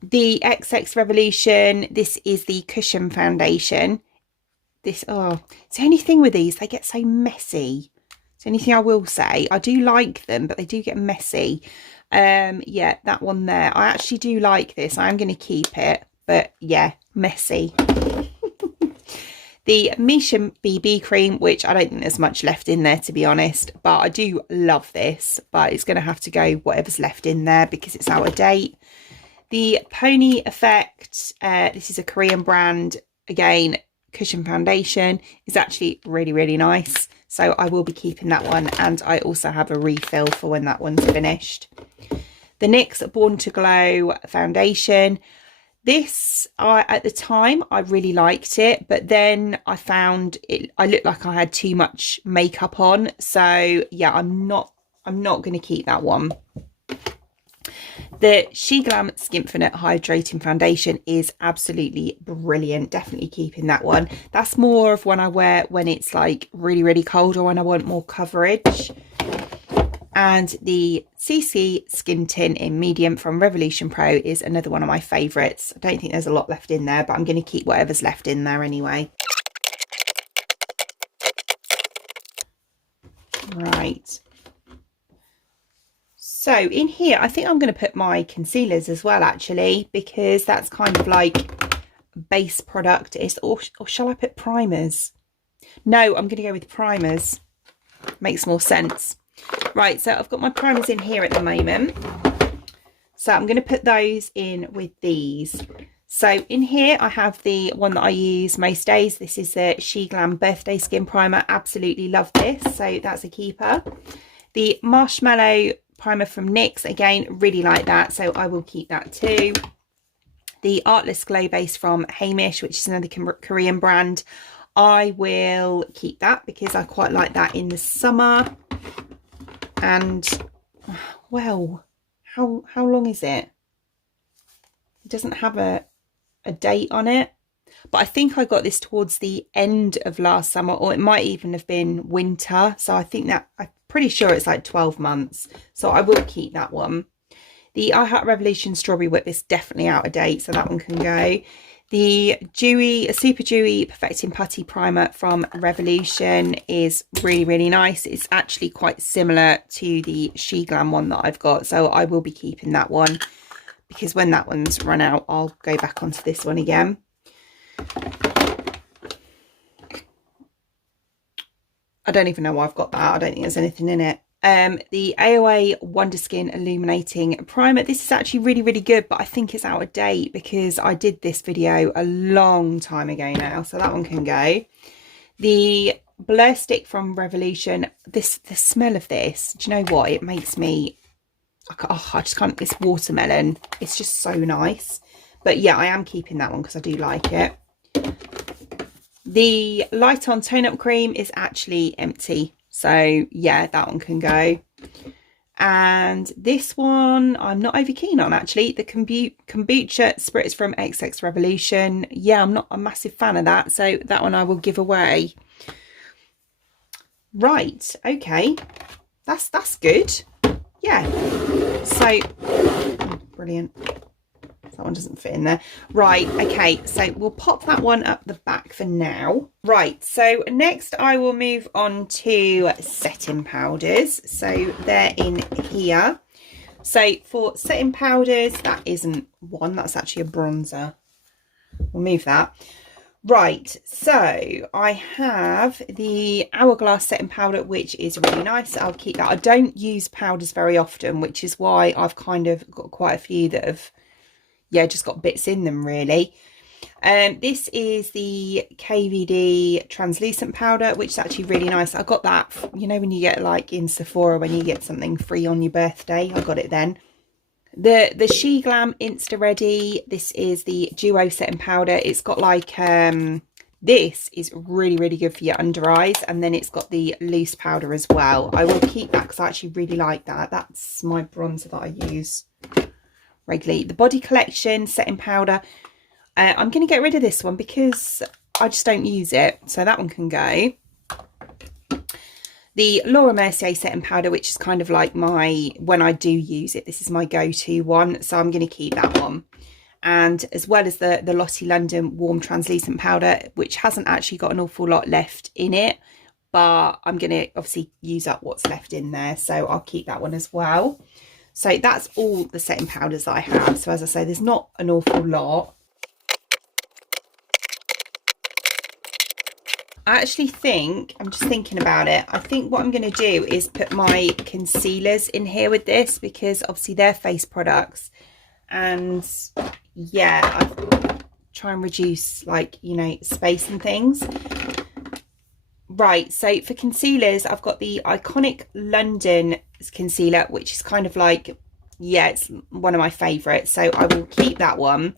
The XX Revolution, this is the Cushion Foundation. It's the only thing with these, they get so messy. It's the only thing I will say. I do like them, but they do get messy. Yeah, that one there. I actually do like this. I am going to keep it, but yeah, messy. The Misha BB Cream, which I don't think there's much left in there, to be honest, but I do love this, but it's going to have to go whatever's left in there because it's out of date. The Pony Effect, this is a Korean brand, again, Cushion Foundation, is actually really, really nice. So I will be keeping that one, and I also have a refill for when that one's finished. The NYX Born to Glow Foundation. This, at the time, I really liked it, but then I found I looked like I had too much makeup on. So yeah, I'm not going to keep that one. The SheGlam Skinfinite Hydrating Foundation is absolutely brilliant. Definitely keeping that one. That's more of one I wear when it's like really, really cold or when I want more coverage. And the CC Skin Tint in Medium from Revolution Pro is another one of my favourites. I don't think there's a lot left in there, but I'm going to keep whatever's left in there anyway. Right. So in here, I think I'm going to put my concealers as well, actually, because that's kind of like base product. Or shall I put primers? No, I'm going to go with primers. Makes more sense. Right, so I've got my primers in here at the moment. So I'm going to put those in with these. So in here, I have the one that I use most days. This is the SheGlam Birthday Skin Primer. Absolutely love this. So that's a keeper. The Marshmallow Primer from NYX, again, really like that, so I will keep that too. The Artless Glow Base from Hamish, which is another Korean brand, I will keep that because I quite like that in the summer. And well, how long is it? It doesn't have a date on it, but I think I got this towards the end of last summer, or it might even have been winter, so I think that I'm pretty sure it's like 12 months, so I will keep that one. The I Heart Revolution Strawberry Whip is definitely out of date, so that one can go. The Super Dewy Perfecting Putty Primer from Revolution is really, really nice. It's actually quite similar to the SheGlam one that I've got, so I will be keeping that one because when that one's run out, I'll go back onto this one again. I don't even know why I've got that. I don't think there's anything in it. The AOA Wonder Skin Illuminating Primer. This is actually really, really good, but I think it's out of date because I did this video a long time ago now, so that one can go. The Blur Stick from Revolution. The smell of this, do you know what? It makes me... I just can't... It's watermelon. It's just so nice. But yeah, I am keeping that one because I do like it. The Light On Tone Up Cream is actually empty. So yeah, that one can go. And this one I'm not over keen on, actually. The Kombucha Spritz from XX Revolution. Yeah, I'm not a massive fan of that. So that one I will give away. Right, okay. That's good. Yeah. So, brilliant. That one doesn't fit in there. Right, okay, so we'll pop that one up the back for now. Right, so next I will move on to setting powders. So they're in here. So for setting powders, that isn't one, that's actually a bronzer. We'll move that. Right, so I have the Hourglass setting powder, which is really nice. I'll keep that. I don't use powders very often, which is why I've kind of got quite a few that have, yeah, just got bits in them really. This is the KVD translucent powder, which is actually really nice. I got that, you know, when you get like in Sephora, when you get something free on your birthday, I got it then. The She Glam Insta Ready, this is the duo setting powder. It's got like this is really good for your under eyes, and then it's got the loose powder as well. I will keep that because I actually really like that. That's my bronzer that I use regularly. The Body Collection setting powder, I'm going to get rid of this one because I just don't use it, so that one can go. The Laura Mercier setting powder, which is kind of like my, when I do use it, this is my go-to one, so I'm going to keep that one. And as well as the Lottie London warm translucent powder, which hasn't actually got an awful lot left in it, but I'm going to obviously use up what's left in there, so I'll keep that one as well. So that's all the setting powders I have. So as I say, there's not an awful lot. I actually think, I'm just thinking about it, I think what I'm going to do is put my concealers in here with this, because obviously they're face products, and yeah, I try and reduce, like, you know, space and things. Right, so for concealers, I've got the Iconic London concealer, which is kind of like, yeah, it's one of my favourites, so I will keep that one.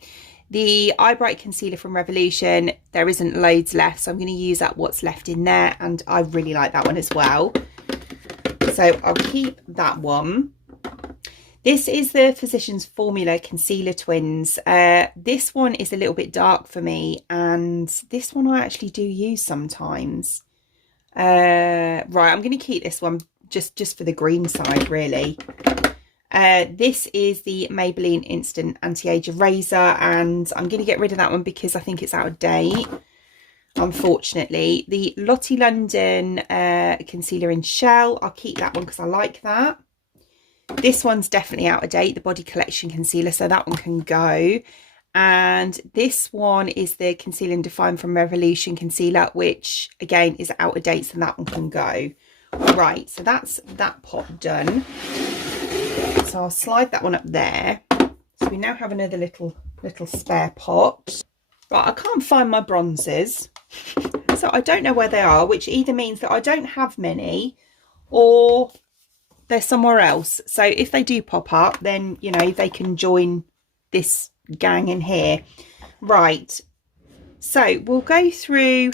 The Eye Bright concealer from Revolution, there isn't loads left, so I'm going to use up what's left in there, and I really like that one as well. So I'll keep that one. This is the Physicians Formula Concealer Twins. This one is a little bit dark for me, and this one I actually do use sometimes. Right, I'm going to keep this one just for the green side, really. This is the Maybelline Instant Anti-Age Eraser, and I'm going to get rid of that one because I think it's out of date, unfortunately. The Lottie London Concealer in Shell, I'll keep that one because I like that. This one's definitely out of date, the Body Collection Concealer, so that one can go. And this one is the Conceal and Define from Revolution Concealer, which again is out of date, so that one can go. Right, so that's that pot done. So I'll slide that one up there. So we now have another little spare pot. Right, I can't find my bronzers, so I don't know where they are, which either means that I don't have many or they're somewhere else. So if they do pop up, then, you know, they can join this gang in here. Right, so we'll go through.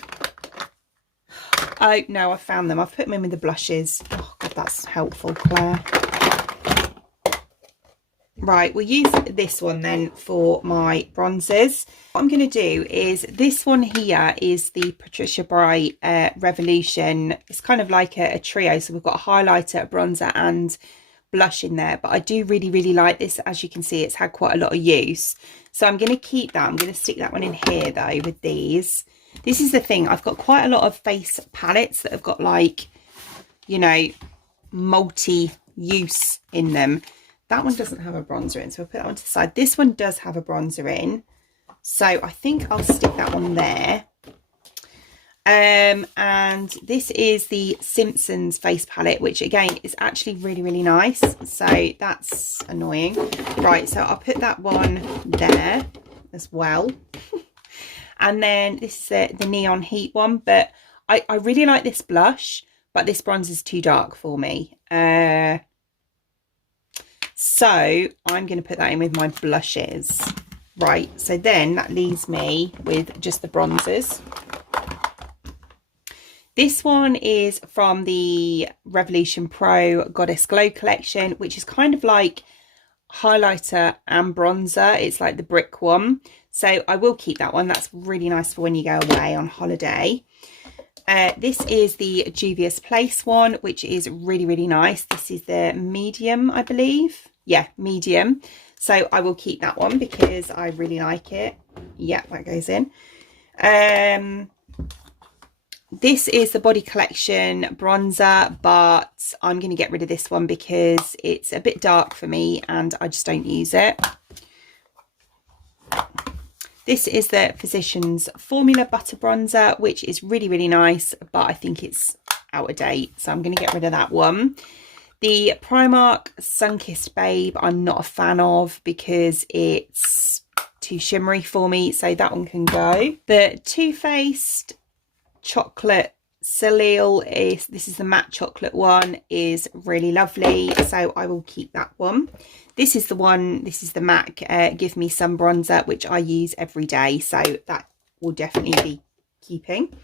Oh no, I found them. I've put them in with the blushes. Oh god, that's helpful, Claire. Right, we'll use this one then for my bronzers. What I'm going to do is, this one here is the Patricia Bright Revolution. It's kind of like a trio, so we've got a highlighter, a bronzer and blush in there, but I do really like this. As you can see, it's had quite a lot of use, so I'm going to keep that. I'm going to stick that one in here though with these. This is the thing, I've got quite a lot of face palettes that have got, like, you know, multi-use in them. That one doesn't have a bronzer in, so we'll put that one to the side. This one does have a bronzer in, so I think I'll stick that one there. And this is the Simpsons face palette, which again is actually really nice, so that's annoying. Right, so I'll put that one there as well. And then this is the Neon Heat one, but I really like this blush, but this bronzer is too dark for me. So I'm going to put that in with my blushes. Right, so then that leaves me with just the bronzers. This one is from the Revolution Pro Goddess Glow collection, which is kind of like highlighter and bronzer. It's like the brick one. So I will keep that one. That's really nice for when you go away on holiday. This is the Juvia's Place one, which is really nice. This is the medium, I believe. Yeah, medium. So I will keep that one because I really like it. Yeah, that goes in. This is the Body Collection bronzer, but I'm going to get rid of this one because it's a bit dark for me and I just don't use it. This is the Physicians Formula Butter Bronzer, which is really, really nice, but I think it's out of date, so I'm going to get rid of that one. The Primark Sunkissed Babe, I'm not a fan of because it's too shimmery for me, so that one can go. The Too Faced Chocolate Soleil, this is the matte chocolate one, is really lovely, so I will keep that one. This is the one, this is the MAC Give Me Some bronzer, which I use every day, so that will definitely be keeping.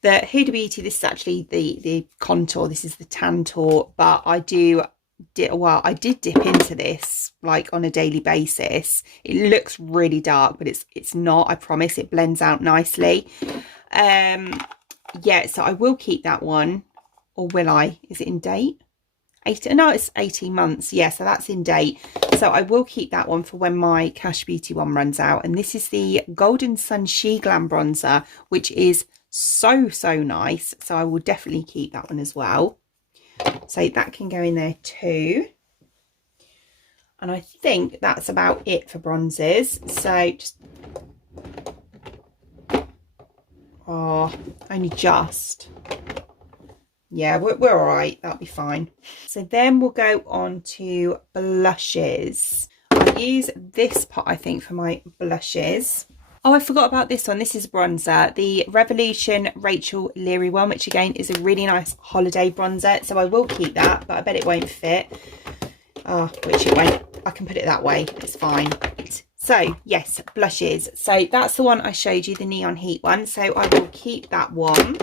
The Huda Beauty, this is actually the contour, this is the Tantour, but I did dip into this like on a daily basis. It looks really dark, but it's not, I promise. It blends out nicely. Yeah, so I will keep that one. Or will I? Is it in date? No, it's 18 months. Yeah, so that's in date. So I will keep that one for when my Cash Beauty one runs out. And this is the Golden Sun She Glam bronzer, which is so nice. So I will definitely keep that one as well. So that can go in there too. And I think that's about it for bronzers. So just, oh, only just. Yeah, we're all right. That'll be fine. So then we'll go on to blushes. I use this pot, I think, for my blushes. Oh, I forgot about this one. This is a bronzer, the Revolution Rachel Leary one, which again is a really nice holiday bronzer. So I will keep that, but I bet it won't fit. Oh, which it won't. I can put it that way. It's fine. So yes, blushes. So that's the one I showed you, the Neon Heat one. So I will keep that one.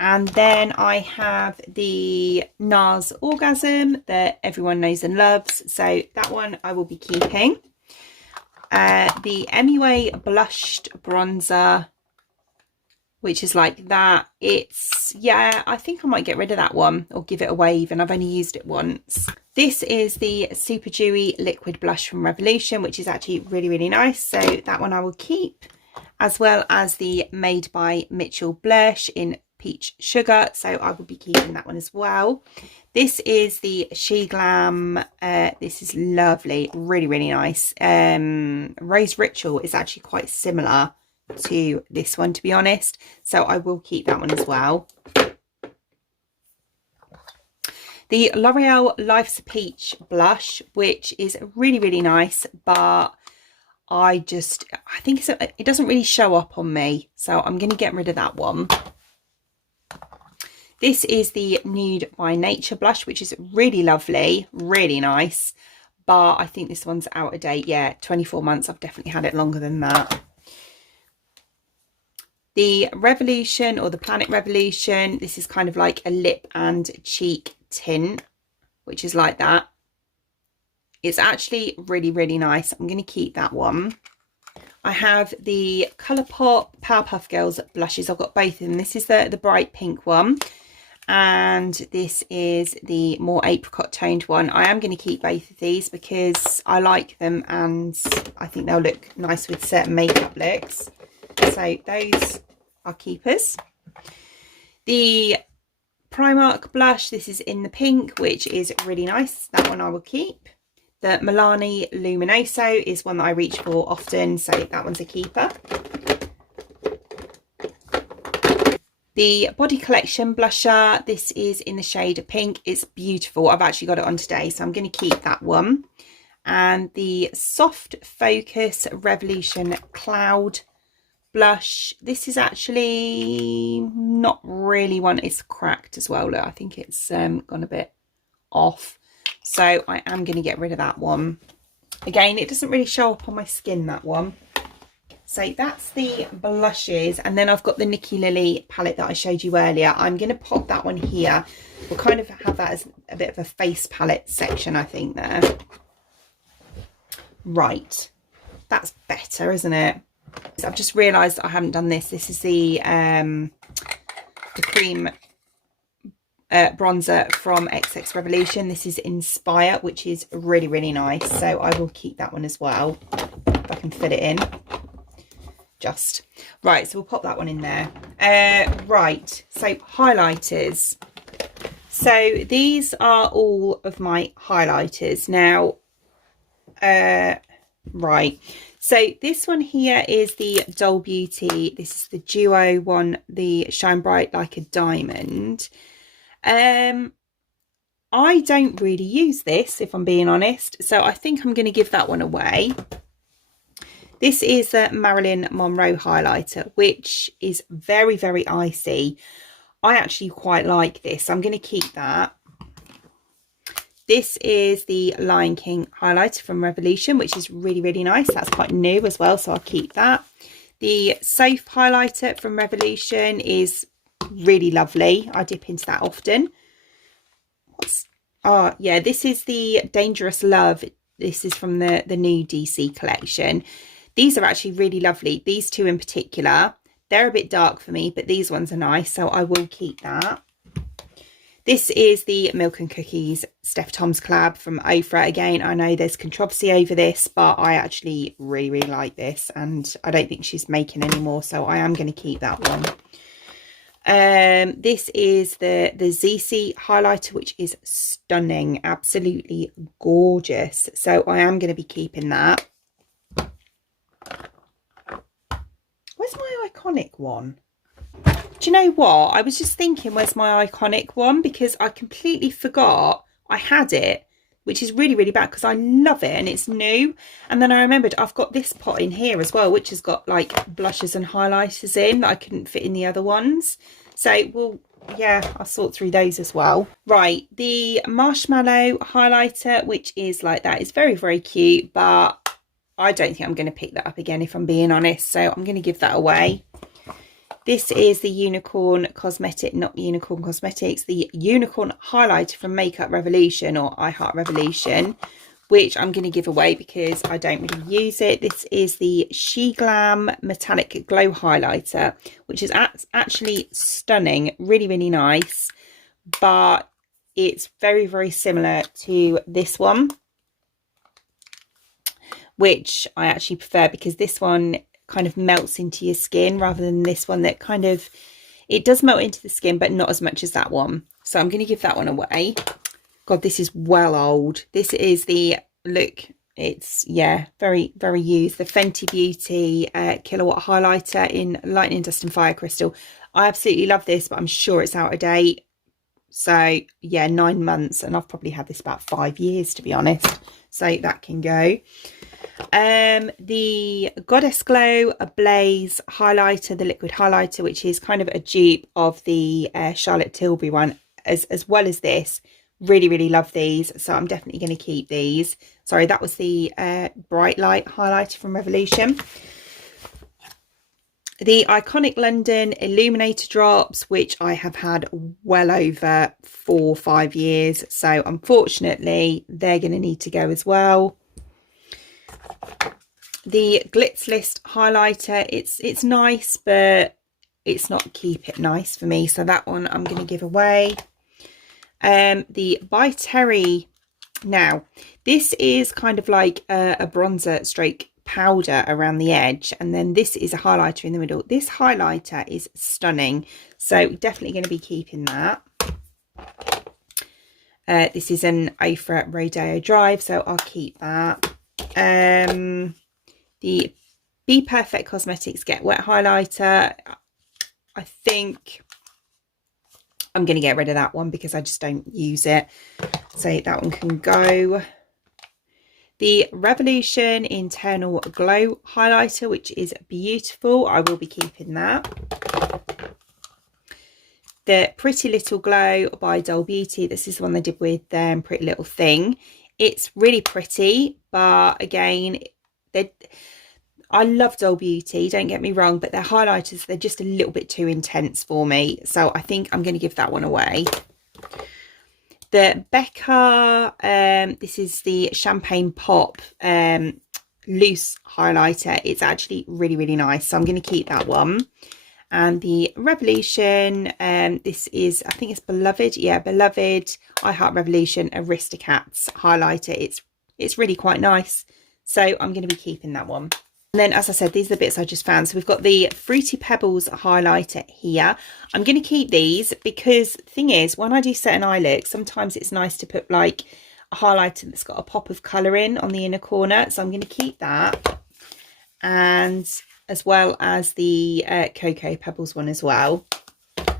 And then I have the NARS Orgasm that everyone knows and loves. So that one I will be keeping. The MUA Blushed Bronzer, which is like that. It's, yeah, I think I might get rid of that one or give it away even. I've only used it once. This is the Super Dewy Liquid Blush from Revolution, which is actually really, really nice. So that one I will keep, as well as the Made by Mitchell Blush in Peach Sugar. So I will be keeping that one as well. This is the She Glam. This is lovely, really, really nice. Rose Ritual is actually quite similar to this one, to be honest. So I will keep that one as well. The L'Oreal Life's Peach blush, which is really, really nice, but I think it doesn't really show up on me. So I'm going to get rid of that one. This is the Nude by Nature blush, which is really lovely, really nice. But I think this one's out of date. Yeah, 24 months. I've definitely had it longer than that. The Revolution, or the Planet Revolution, this is kind of like a lip and cheek tint, which is like that. It's actually really, really nice. I'm going to keep that one. I have the Colourpop Powerpuff Girls blushes. I've got both of them. This is the bright pink one, and this is the more apricot toned one. I am going to keep both of these because I like them and I think they'll look nice with certain makeup looks. So those are keepers. The Primark blush, this is in the pink, which is really nice. That one I will keep. The Milani Luminoso is one that I reach for often, so that one's a keeper. The Body Collection blusher, this is in the shade pink. It's beautiful. I've actually got it on today, so I'm going to keep that one. And the Soft Focus Revolution Cloud blush. This is actually not really one. It's cracked as well. Look, I think it's gone a bit off. So I am going to get rid of that one. Again, it doesn't really show up on my skin, that one. So that's the blushes. And then I've got the Nikki Lily palette that I showed you earlier. I'm going to pop that one here. We'll kind of have that as a bit of a face palette section, I think, there. Right. That's better, isn't it? I've just realised I haven't done this. This is the cream bronzer from XX Revolution. This is Inspire, which is really, really nice. So I will keep that one as well, if I can fit it in. Just right, so we'll pop that one in there. Right, so highlighters. So these are all of my highlighters now. Right, so this one here is the Doll Beauty. This is the duo one, the Shine Bright Like a Diamond. I don't really use this, if I'm being honest, so I think I'm going to give that one away. This is the Marilyn Monroe highlighter, which is very, very icy. I actually quite like this. I'm going to keep that. This is the Lion King highlighter from Revolution, which is really, really nice. That's quite new as well, so I'll keep that. The Safe highlighter from Revolution is really lovely. I dip into that often. Yeah, this is the Dangerous Love. This is from the new DC collection. These are actually really lovely. These two in particular, they're a bit dark for me, but these ones are nice, so I will keep that. This is the Milk and Cookies Steph Tom's collab from Ofra. Again, I know there's controversy over this, but I actually really, really like this, and I don't think she's making any more, so I am going to keep that one. This is the ZC highlighter, which is stunning, absolutely gorgeous. So I am going to be keeping that. Where's my iconic one? Do you know what? I was just thinking, where's my iconic one? Because I completely forgot I had it, which is really, really bad because I love it and it's new. And then I remembered I've got this pot in here as well, which has got like blushes and highlighters in that I couldn't fit in the other ones. So, well, yeah, I'll sort through those as well. Right, the Marshmallow highlighter, which is like that, is very, very cute, but I don't think I'm going to pick that up again, if I'm being honest. So I'm going to give that away. This is the Unicorn Cosmetic, not Unicorn Cosmetics, the Unicorn highlighter from Makeup Revolution or I Heart Revolution, which I'm going to give away because I don't really use it. This is the She Glam Metallic Glow highlighter, which is actually stunning, really, really nice, but it's very, very similar to this one, which I actually prefer because this one kind of melts into your skin rather than this one that kind of, it does melt into the skin, but not as much as that one. So I'm going to give that one away. God, this is well old. This is the, look, it's, yeah, very, very used. The Fenty Beauty Kilowatt highlighter in Lightning Dust and Fire Crystal. I absolutely love this, but I'm sure it's out of date. So yeah, 9 months, and I've probably had this about 5 years, to be honest. So that can go. The Goddess Glow Ablaze highlighter, the liquid highlighter, which is kind of a dupe of the Charlotte Tilbury one, as well as this. Really, really love these, so I'm definitely going to keep these. Sorry, that was the Bright Light highlighter from Revolution. The Iconic London Illuminator drops, which I have had well over 4 or 5 years, so unfortunately they're going to need to go as well. The Glitz List highlighter, it's nice, but it's not keep it nice for me, so that one I'm going to give away. The By Terry, now this is kind of like a bronzer stroke powder around the edge, and then this is a highlighter in the middle. This highlighter is stunning, so definitely going to be keeping that. This is an Ofra Rodeo Drive, so I'll keep that. The Be Perfect Cosmetics Get Wet highlighter, I think I'm going to get rid of that one because I just don't use it, so that one can go. The Revolution Internal Glow highlighter, which is beautiful, I will be keeping that. The Pretty Little Glow by Doll Beauty, this is the one they did with Pretty Little Thing. It's really pretty, but again, I love Doll Beauty, don't get me wrong, but their highlighters, they're just a little bit too intense for me, so I think I'm going to give that one away. The Becca, this is the Champagne Pop loose highlighter. It's actually really, really nice, so I'm going to keep that one. And the Revolution, this is, I think it's Beloved, yeah, Beloved I Heart Revolution Aristocats highlighter. It's really quite nice, so I'm going to be keeping that one. And then, as I said, these are the bits I just found. So we've got the Fruity Pebbles highlighter here. I'm going to keep these because the thing is, when I do certain eye looks, sometimes it's nice to put like a highlighter that's got a pop of colour in on the inner corner. So I'm going to keep that. And as well as the Cocoa Pebbles one as well. I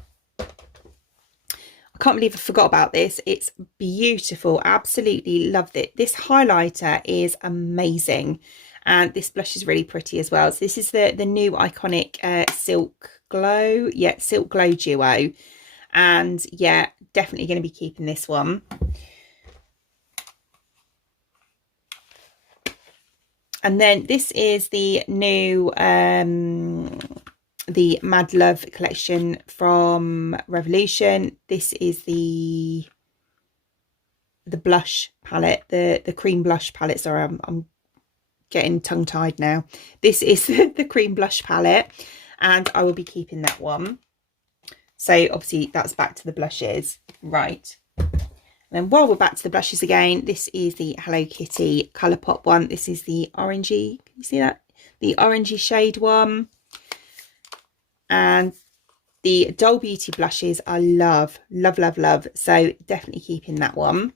can't believe I forgot about this. It's beautiful. Absolutely loved it. This highlighter is amazing. And this blush is really pretty as well. So this is the new iconic Silk Glow. Yeah, Silk Glow Duo. And yeah, definitely going to be keeping this one. And then this is the new the Mad Love collection from Revolution. This is the blush palette, the cream blush palette. Sorry, I'm getting tongue-tied now. This is the cream blush palette, and I will be keeping that one. So obviously that's back to the blushes, right? And then while we're back to the blushes again, this is the Hello Kitty Colourpop one. This is the orangey, can you see that? The orangey shade one. And the Doll Beauty blushes I love, love, love, love. So definitely keeping that one.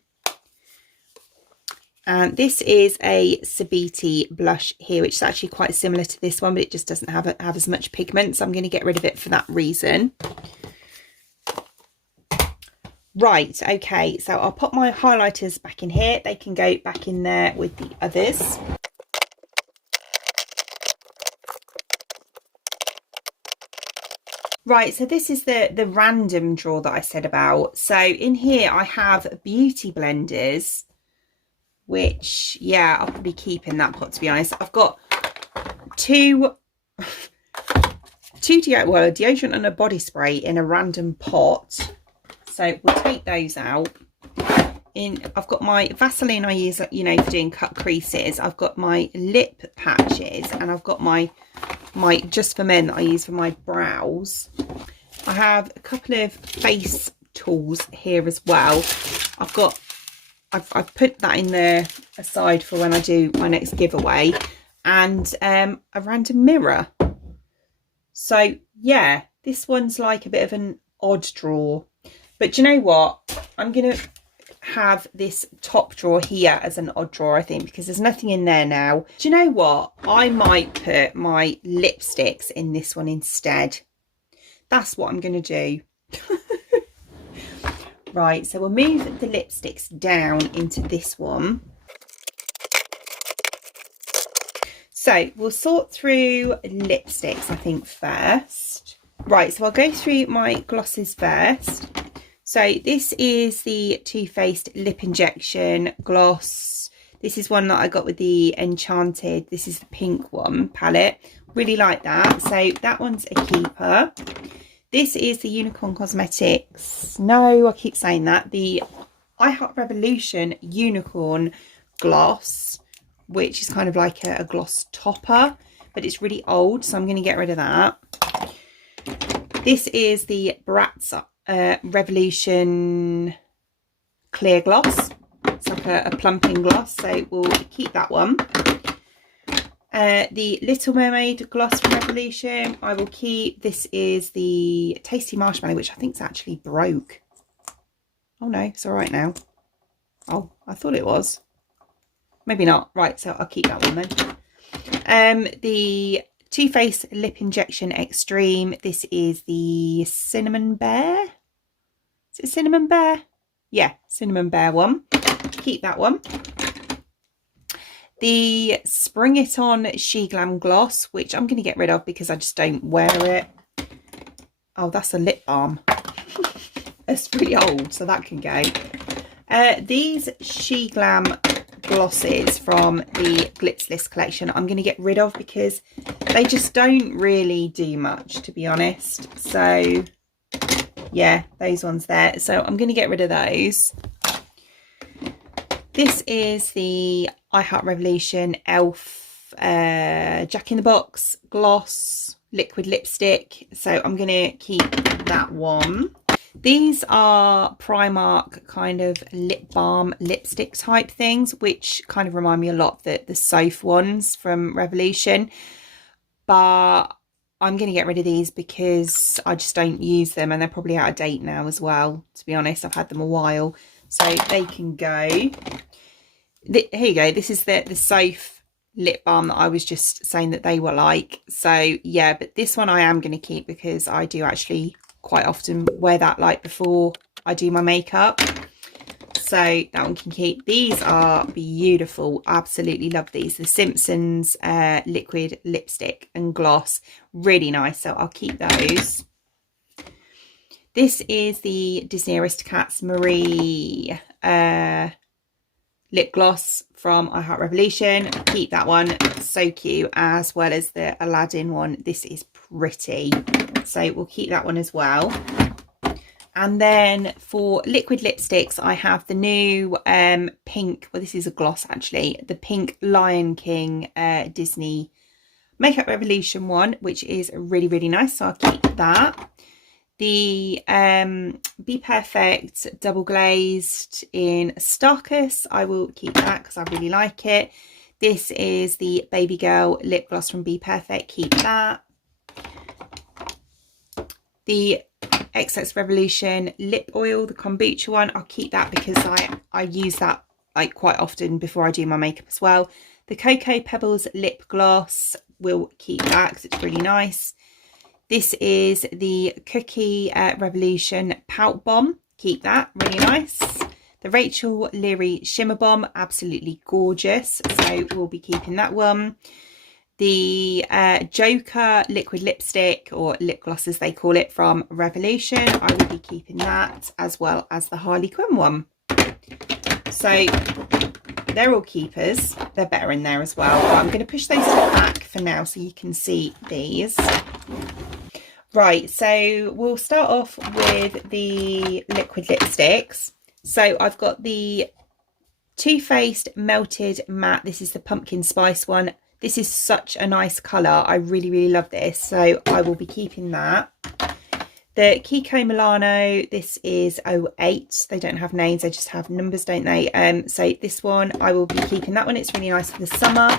And this is a Sabiti blush here, which is actually quite similar to this one, but it just doesn't have as much pigment. So I'm going to get rid of it for that reason. Right, okay, so I'll put my highlighters back in here. They can go back in there with the others. Right, so this is the random drawer that I said about. So in here I have beauty blenders, which, yeah, I'll probably keep in that pot, to be honest. I've got two deodorant and a body spray in a random pot. So we'll take those out. I've got my Vaseline I use, you know, for doing cut creases. I've got my lip patches, and I've got my Just for Men that I use for my brows. I have a couple of face tools here as well. I've put that in there aside for when I do my next giveaway, and a random mirror. So yeah, this one's like a bit of an odd drawer. But do you know what? I'm going to have this top drawer here as an odd drawer, I think, because there's nothing in there now. Do you know what? I might put my lipsticks in this one instead. That's what I'm going to do. Right, so we'll move the lipsticks down into this one. So we'll sort through lipsticks, I think, first. Right, so I'll go through my glosses first. So this is the Too Faced Lip Injection Gloss. This is one that I got with the Enchanted. This is the pink one palette. Really like that. So that one's a keeper. This is the Unicorn Cosmetics. No, I keep saying that. The I Heart Revolution Unicorn Gloss, which is kind of like a gloss topper, but it's really old, so I'm going to get rid of that. This is the Bratz Revolution Clear Gloss. It's like a plumping gloss, so we'll keep that one. The Little Mermaid gloss from Revolution, I will keep. This is the Tasty Marshmallow, which I think is actually broke. Oh no, it's all right now. Oh, I thought it was. Maybe not. Right, so I'll keep that one then. The Too Faced Lip Injection Extreme. This is the Cinnamon Bear. Is it Cinnamon Bear? Yeah, Cinnamon Bear one. Keep that one. The Spring It On She Glam Gloss, which I'm going to get rid of because I just don't wear it. Oh, that's a lip balm. It's pretty old, so that can go. These She Glam glosses from the Glitzless collection I'm going to get rid of because they just don't really do much, to be honest. So yeah, those ones there. So I'm going to get rid of those. This is the I Heart Revolution Elf Jack in the Box gloss liquid lipstick. So I'm going to keep that one. These are Primark kind of lip balm lipstick type things, which kind of remind me a lot of the Soph ones from Revolution. But I'm going to get rid of these because I just don't use them, and they're probably out of date now as well, to be honest. I've had them a while, so they can go. Here you go. This is the Soph lip balm that I was just saying that they were like. So yeah, but this one I am going to keep because I do actually quite often wear that like before I do my makeup. So that one can keep. These are beautiful. Absolutely love these. The Simpsons liquid lipstick and gloss. Really nice. So I'll keep those. This is the Disney Aristocats Marie lip gloss from I Heart Revolution. Keep that one. So cute. As well as the Aladdin one. This is pretty. So we'll keep that one as well. And then for liquid lipsticks, I have the new pink, well, this is a gloss actually, the pink Lion King Disney Makeup Revolution one, which is really, really nice. So I'll keep that. The Be Perfect Double Glazed in Starkus, I will keep that because I really like it. This is the Baby Girl lip gloss from Be Perfect, keep that. The XX Revolution lip oil, the kombucha one, I'll keep that because I use that like quite often before I do my makeup as well. The Cocoa Pebbles lip gloss, we'll keep that because it's really nice. This is the Cookie Revolution Pout Bomb, keep that, really nice. The Rachel Leary Shimmer Bomb, absolutely gorgeous, so we'll be keeping that one. The Joker liquid lipstick, or lip gloss as they call it, from Revolution, I will be keeping that, as well as the Harley Quinn one. So they're all keepers. They're better in there as well, but I'm going to push those to the back for now so you can see these. Right, so we'll start off with the liquid lipsticks. So I've got the Too Faced Melted Matte. This is the pumpkin spice one. This is such a nice colour. I really, really love this. So I will be keeping that. The Kiko Milano, this is 08. They don't have names, they just have numbers, don't they? So this one, I will be keeping that one. It's really nice for the summer.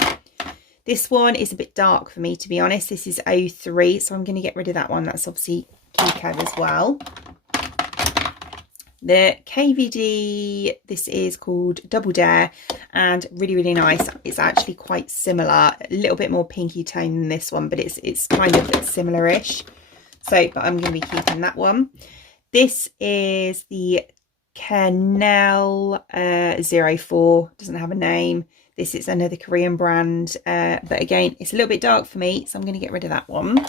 This one is a bit dark for me, to be honest. This is 03, so I'm going to get rid of that one. That's obviously Kiko as well. The KVD, this is called Double Dare, and really, really nice. It's actually quite similar, a little bit more pinky tone than this one, but it's kind of similar-ish. So, but I'm going to be keeping that one. This is the Kernel 04, doesn't have a name. This is another Korean brand, but again, it's a little bit dark for me, so I'm going to get rid of that one.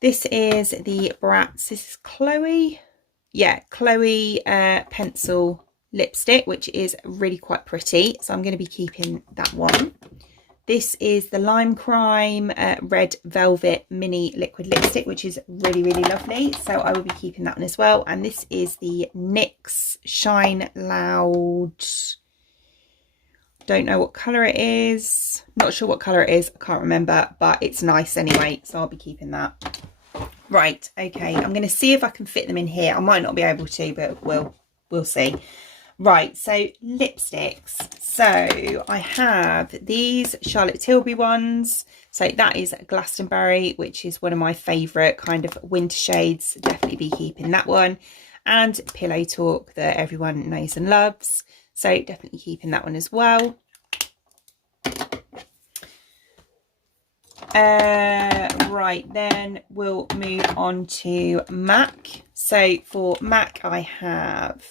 This is the Bratz, this is Chloe. Yeah, Chloe pencil lipstick, which is really quite pretty. So I'm going to be keeping that one. This is the Lime Crime Red Velvet Mini Liquid Lipstick, which is really, really lovely. So I will be keeping that one as well. And this is the NYX Shine Loud. Don't know what colour it is. Not sure what colour it is. I can't remember, but it's nice anyway. So I'll be keeping that. Right, okay, I'm going to see if I can fit them in here. I might not be able to, but we'll see. Right, so lipsticks. So I have these Charlotte Tilbury ones. So that is Glastonbury, which is one of my favourite kind of winter shades. Definitely be keeping that one. And Pillow Talk that everyone knows and loves. So definitely keeping that one as well. Right, then we'll move on to MAC. So for MAC, I have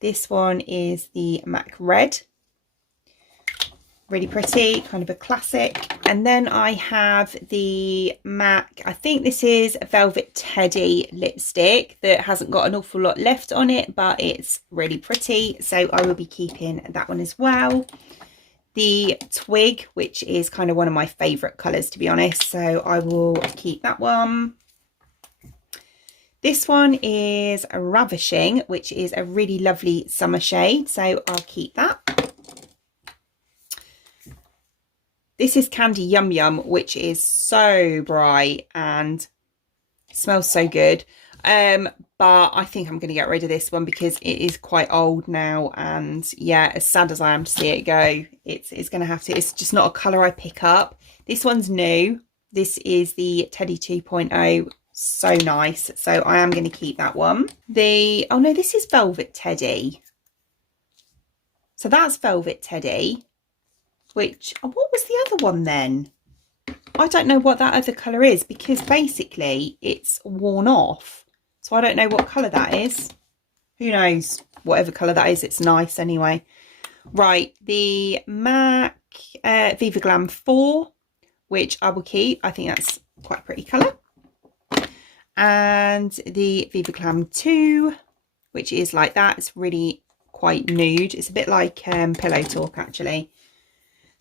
this one is the MAC Red. Really pretty, kind of a classic. And then I have the MAC, I think this is a Velvet Teddy lipstick that hasn't got an awful lot left on it, but it's really pretty. So I will be keeping that one as well. The Twig, which is kind of one of my favourite colours, to be honest. So I will keep that one. This one is Ravishing, which is a really lovely summer shade. So I'll keep that. This is Candy Yum Yum, which is so bright and smells so good. But I think I'm going to get rid of this one because it is quite old now, and yeah, as sad as I am to see it go, it's going to have to. It's just not a colour I pick up. This one's new. This is the Teddy 2.0. So nice. So I am going to keep that one. Oh no, this is Velvet Teddy. So that's Velvet Teddy. Which, what was the other one then? I don't know what that other colour is, because basically it's worn off. So I don't know what colour that is. Who knows? Whatever colour that is, it's nice anyway. Right, the MAC Viva Glam 4, which I will keep. I think that's quite a pretty colour. And the Viva Glam 2, which is like that. It's really quite nude. It's a bit like Pillow Talk, actually.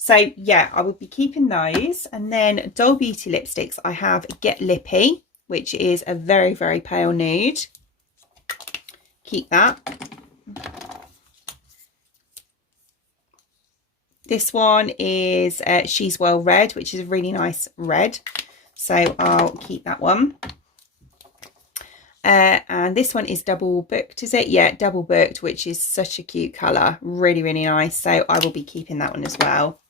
So yeah, I will be keeping those. And then Doll Beauty lipsticks, I have Get Lippy, which is a very, very pale nude. Keep that. This one is She's Well Red, which is a really nice red. So I'll keep that one. And this one is Double Booked, is it? Yeah, Double Booked, which is such a cute colour. Really, really nice. So I will be keeping that one as well.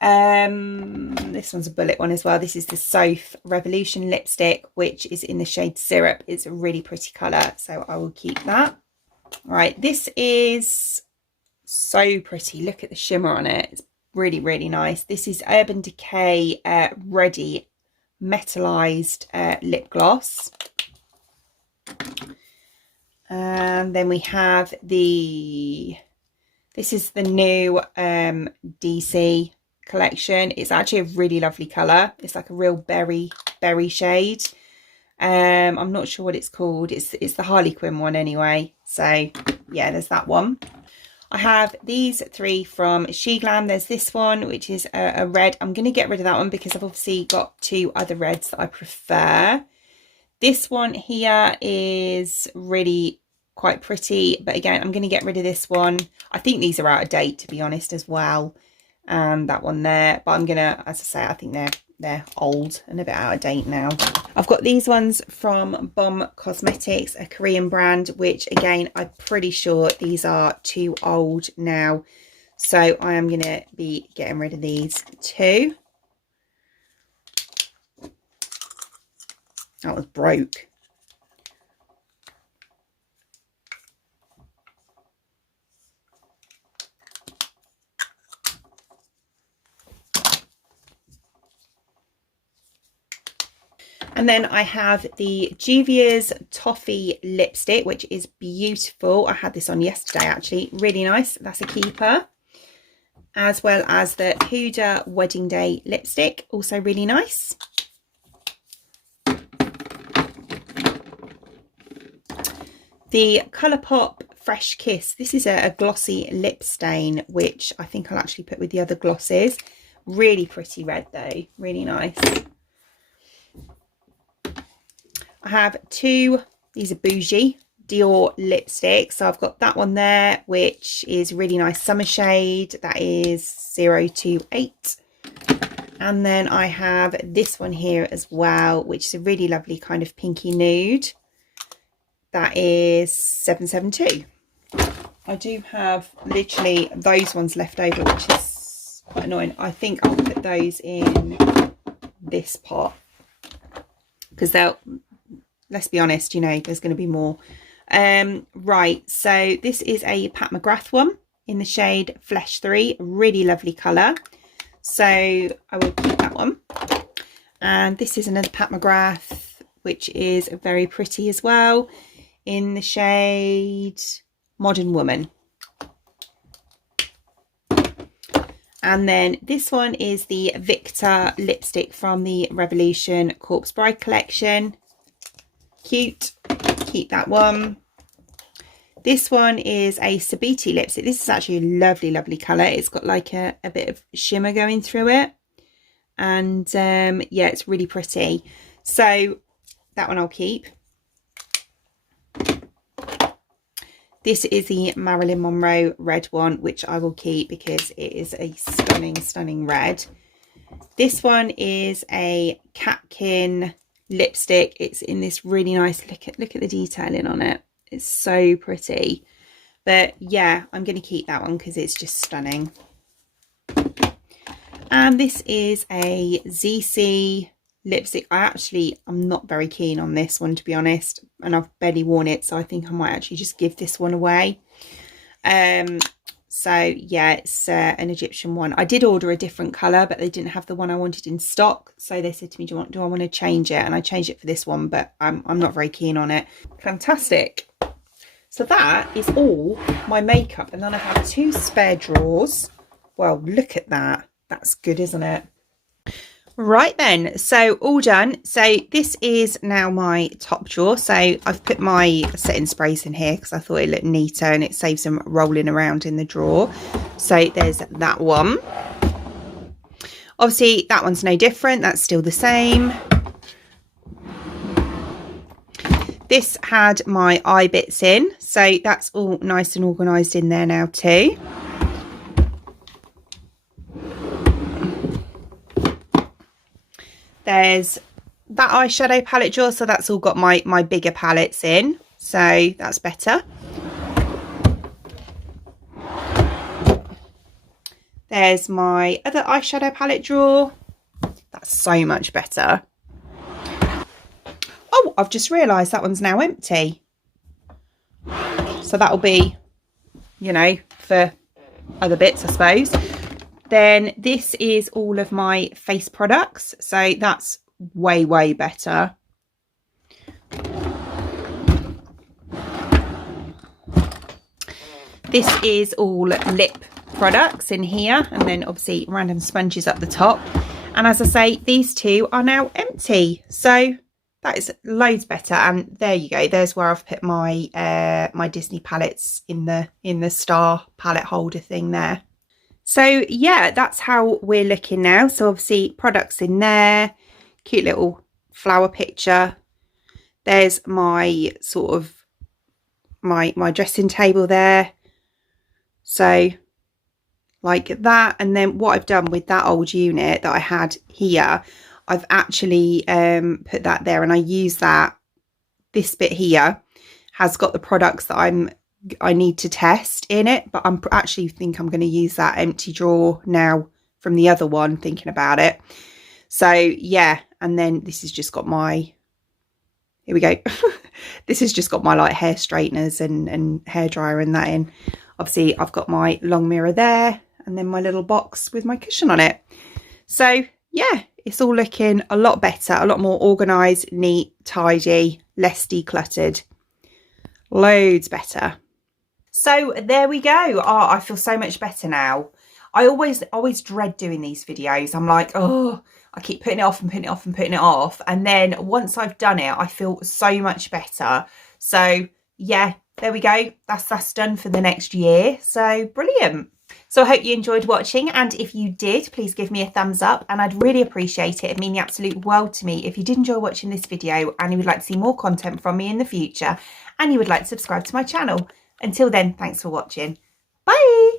This one's a bullet one as well. This is the Soph Revolution lipstick, which is in the shade Syrup. It's a really pretty colour, so I will keep that. Right, this is so pretty. Look at the shimmer on it. It's really, really nice. This is Urban Decay Ready Metalized lip gloss. And then we have this is the new DC collection. It's actually a really lovely colour. It's like a real berry shade. I'm not sure what it's called. It's the Harley Quinn one anyway. So yeah, there's that one. I have these three from SheGlam. There's this one, which is a red. I'm going to get rid of that one because I've obviously got two other reds that I prefer. This one here is really quite pretty, but again, I'm going to get rid of this one. I think these are out of date, to be honest, as well. And that one there, but I'm going to, as I say, I think they're old and a bit out of date now. I've got these ones from Bomb Cosmetics, a Korean brand, which again, I'm pretty sure these are too old now. So I am going to be getting rid of these too. That was broke. And then I have the Juvia's Toffee lipstick, which is beautiful. I had this on yesterday, actually. Really nice. That's a keeper. As well as the Huda Wedding Day lipstick. Also really nice. The Colourpop Fresh Kiss. This is a glossy lip stain, which I think I'll actually put with the other glosses. Really pretty red though. Really nice. I have two, these are Bougie Dior lipsticks. So I've got that one there, which is really nice summer shade. That is 028. And then I have this one here as well, which is a really lovely kind of pinky nude. That is 772. I do have literally those ones left over, which is quite annoying. I think I'll put those in this pot because they'll, let's be honest, you know, there's going to be more. Right, so this is a Pat McGrath one in the shade Flesh 3. Really lovely colour. So I will keep that one. And this is another Pat McGrath, which is very pretty as well, in the shade Modern Woman. And then this one is the Victor lipstick from the Revolution Corpse Bride collection. Cute. Keep that one. This one is a Sabiti lipstick. This is actually a lovely, lovely colour. It's got like a bit of shimmer going through it. And yeah, it's really pretty. So that one I'll keep. This is the Marilyn Monroe red one, which I will keep because it is a stunning, stunning red. This one is a Catkin lipstick. It's in this really nice, look at the detailing on it. It's so pretty. But yeah, I'm going to keep that one because it's just stunning. And this is a ZC lipstick. I'm not very keen on this one, to be honest, and I've barely worn it, so I think I might actually just give this one away. So yeah, it's an Egyptian one. I did order a different colour, but they didn't have the one I wanted in stock, so they said to me, do I want to change it? And I changed it for this one, but I'm not very keen on it. Fantastic. So that is all my makeup, and then I have 2 spare drawers. Well, look at that. That's good, isn't it? Right then, so all done. So this is now my top drawer. So I've put my setting sprays in here because I thought it looked neater and it saves them rolling around in the drawer. So there's that one. Obviously that one's no different, that's still the same. This had my eye bits in, so that's all nice and organised in there now too. There's that eyeshadow palette drawer, so that's all got my bigger palettes in, so that's better. There's my other eyeshadow palette drawer. That's so much better. Oh, I've just realised that one's now empty. So that'll be, you know, for other bits, I suppose. Then this is all of my face products. So that's way, way better. This is all lip products in here, and then obviously random sponges up the top. And as I say, these 2 are now empty. So that is loads better. And there you go. There's where I've put my my Disney palettes in the star palette holder thing there. So yeah, that's how we're looking now. So obviously products in there, cute little flower picture. There's my sort of my dressing table there. So like that. And then what I've done with that old unit that I had here, I've actually put that there, and I use that. This bit here has got the products that I need to test in it, but I'm actually think I'm going to use that empty drawer now from the other one, thinking about it. So yeah, and then this has just got my, here we go. This has just got my like hair straighteners and hairdryer and that in. Obviously I've got my long mirror there, and then my little box with my cushion on it. So yeah, it's all looking a lot better, a lot more organised, neat, tidy, less decluttered. Loads better. So there we go. Oh, I feel so much better now. I always dread doing these videos. I'm like, oh, I keep putting it off and putting it off and putting it off. And then once I've done it, I feel so much better. So yeah, there we go. That's done for the next year. So brilliant. So I hope you enjoyed watching, and if you did, please give me a thumbs up, and I'd really appreciate it. It'd mean the absolute world to me if you did enjoy watching this video and you would like to see more content from me in the future, and you would like to subscribe to my channel. Until then, thanks for watching. Bye!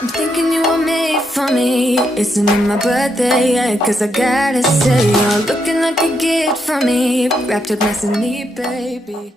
I'm thinking you were made for me. Isn't it my birthday yet? Cause I gotta say, you're looking like a gift for me. Wrapped up nice and neat, baby.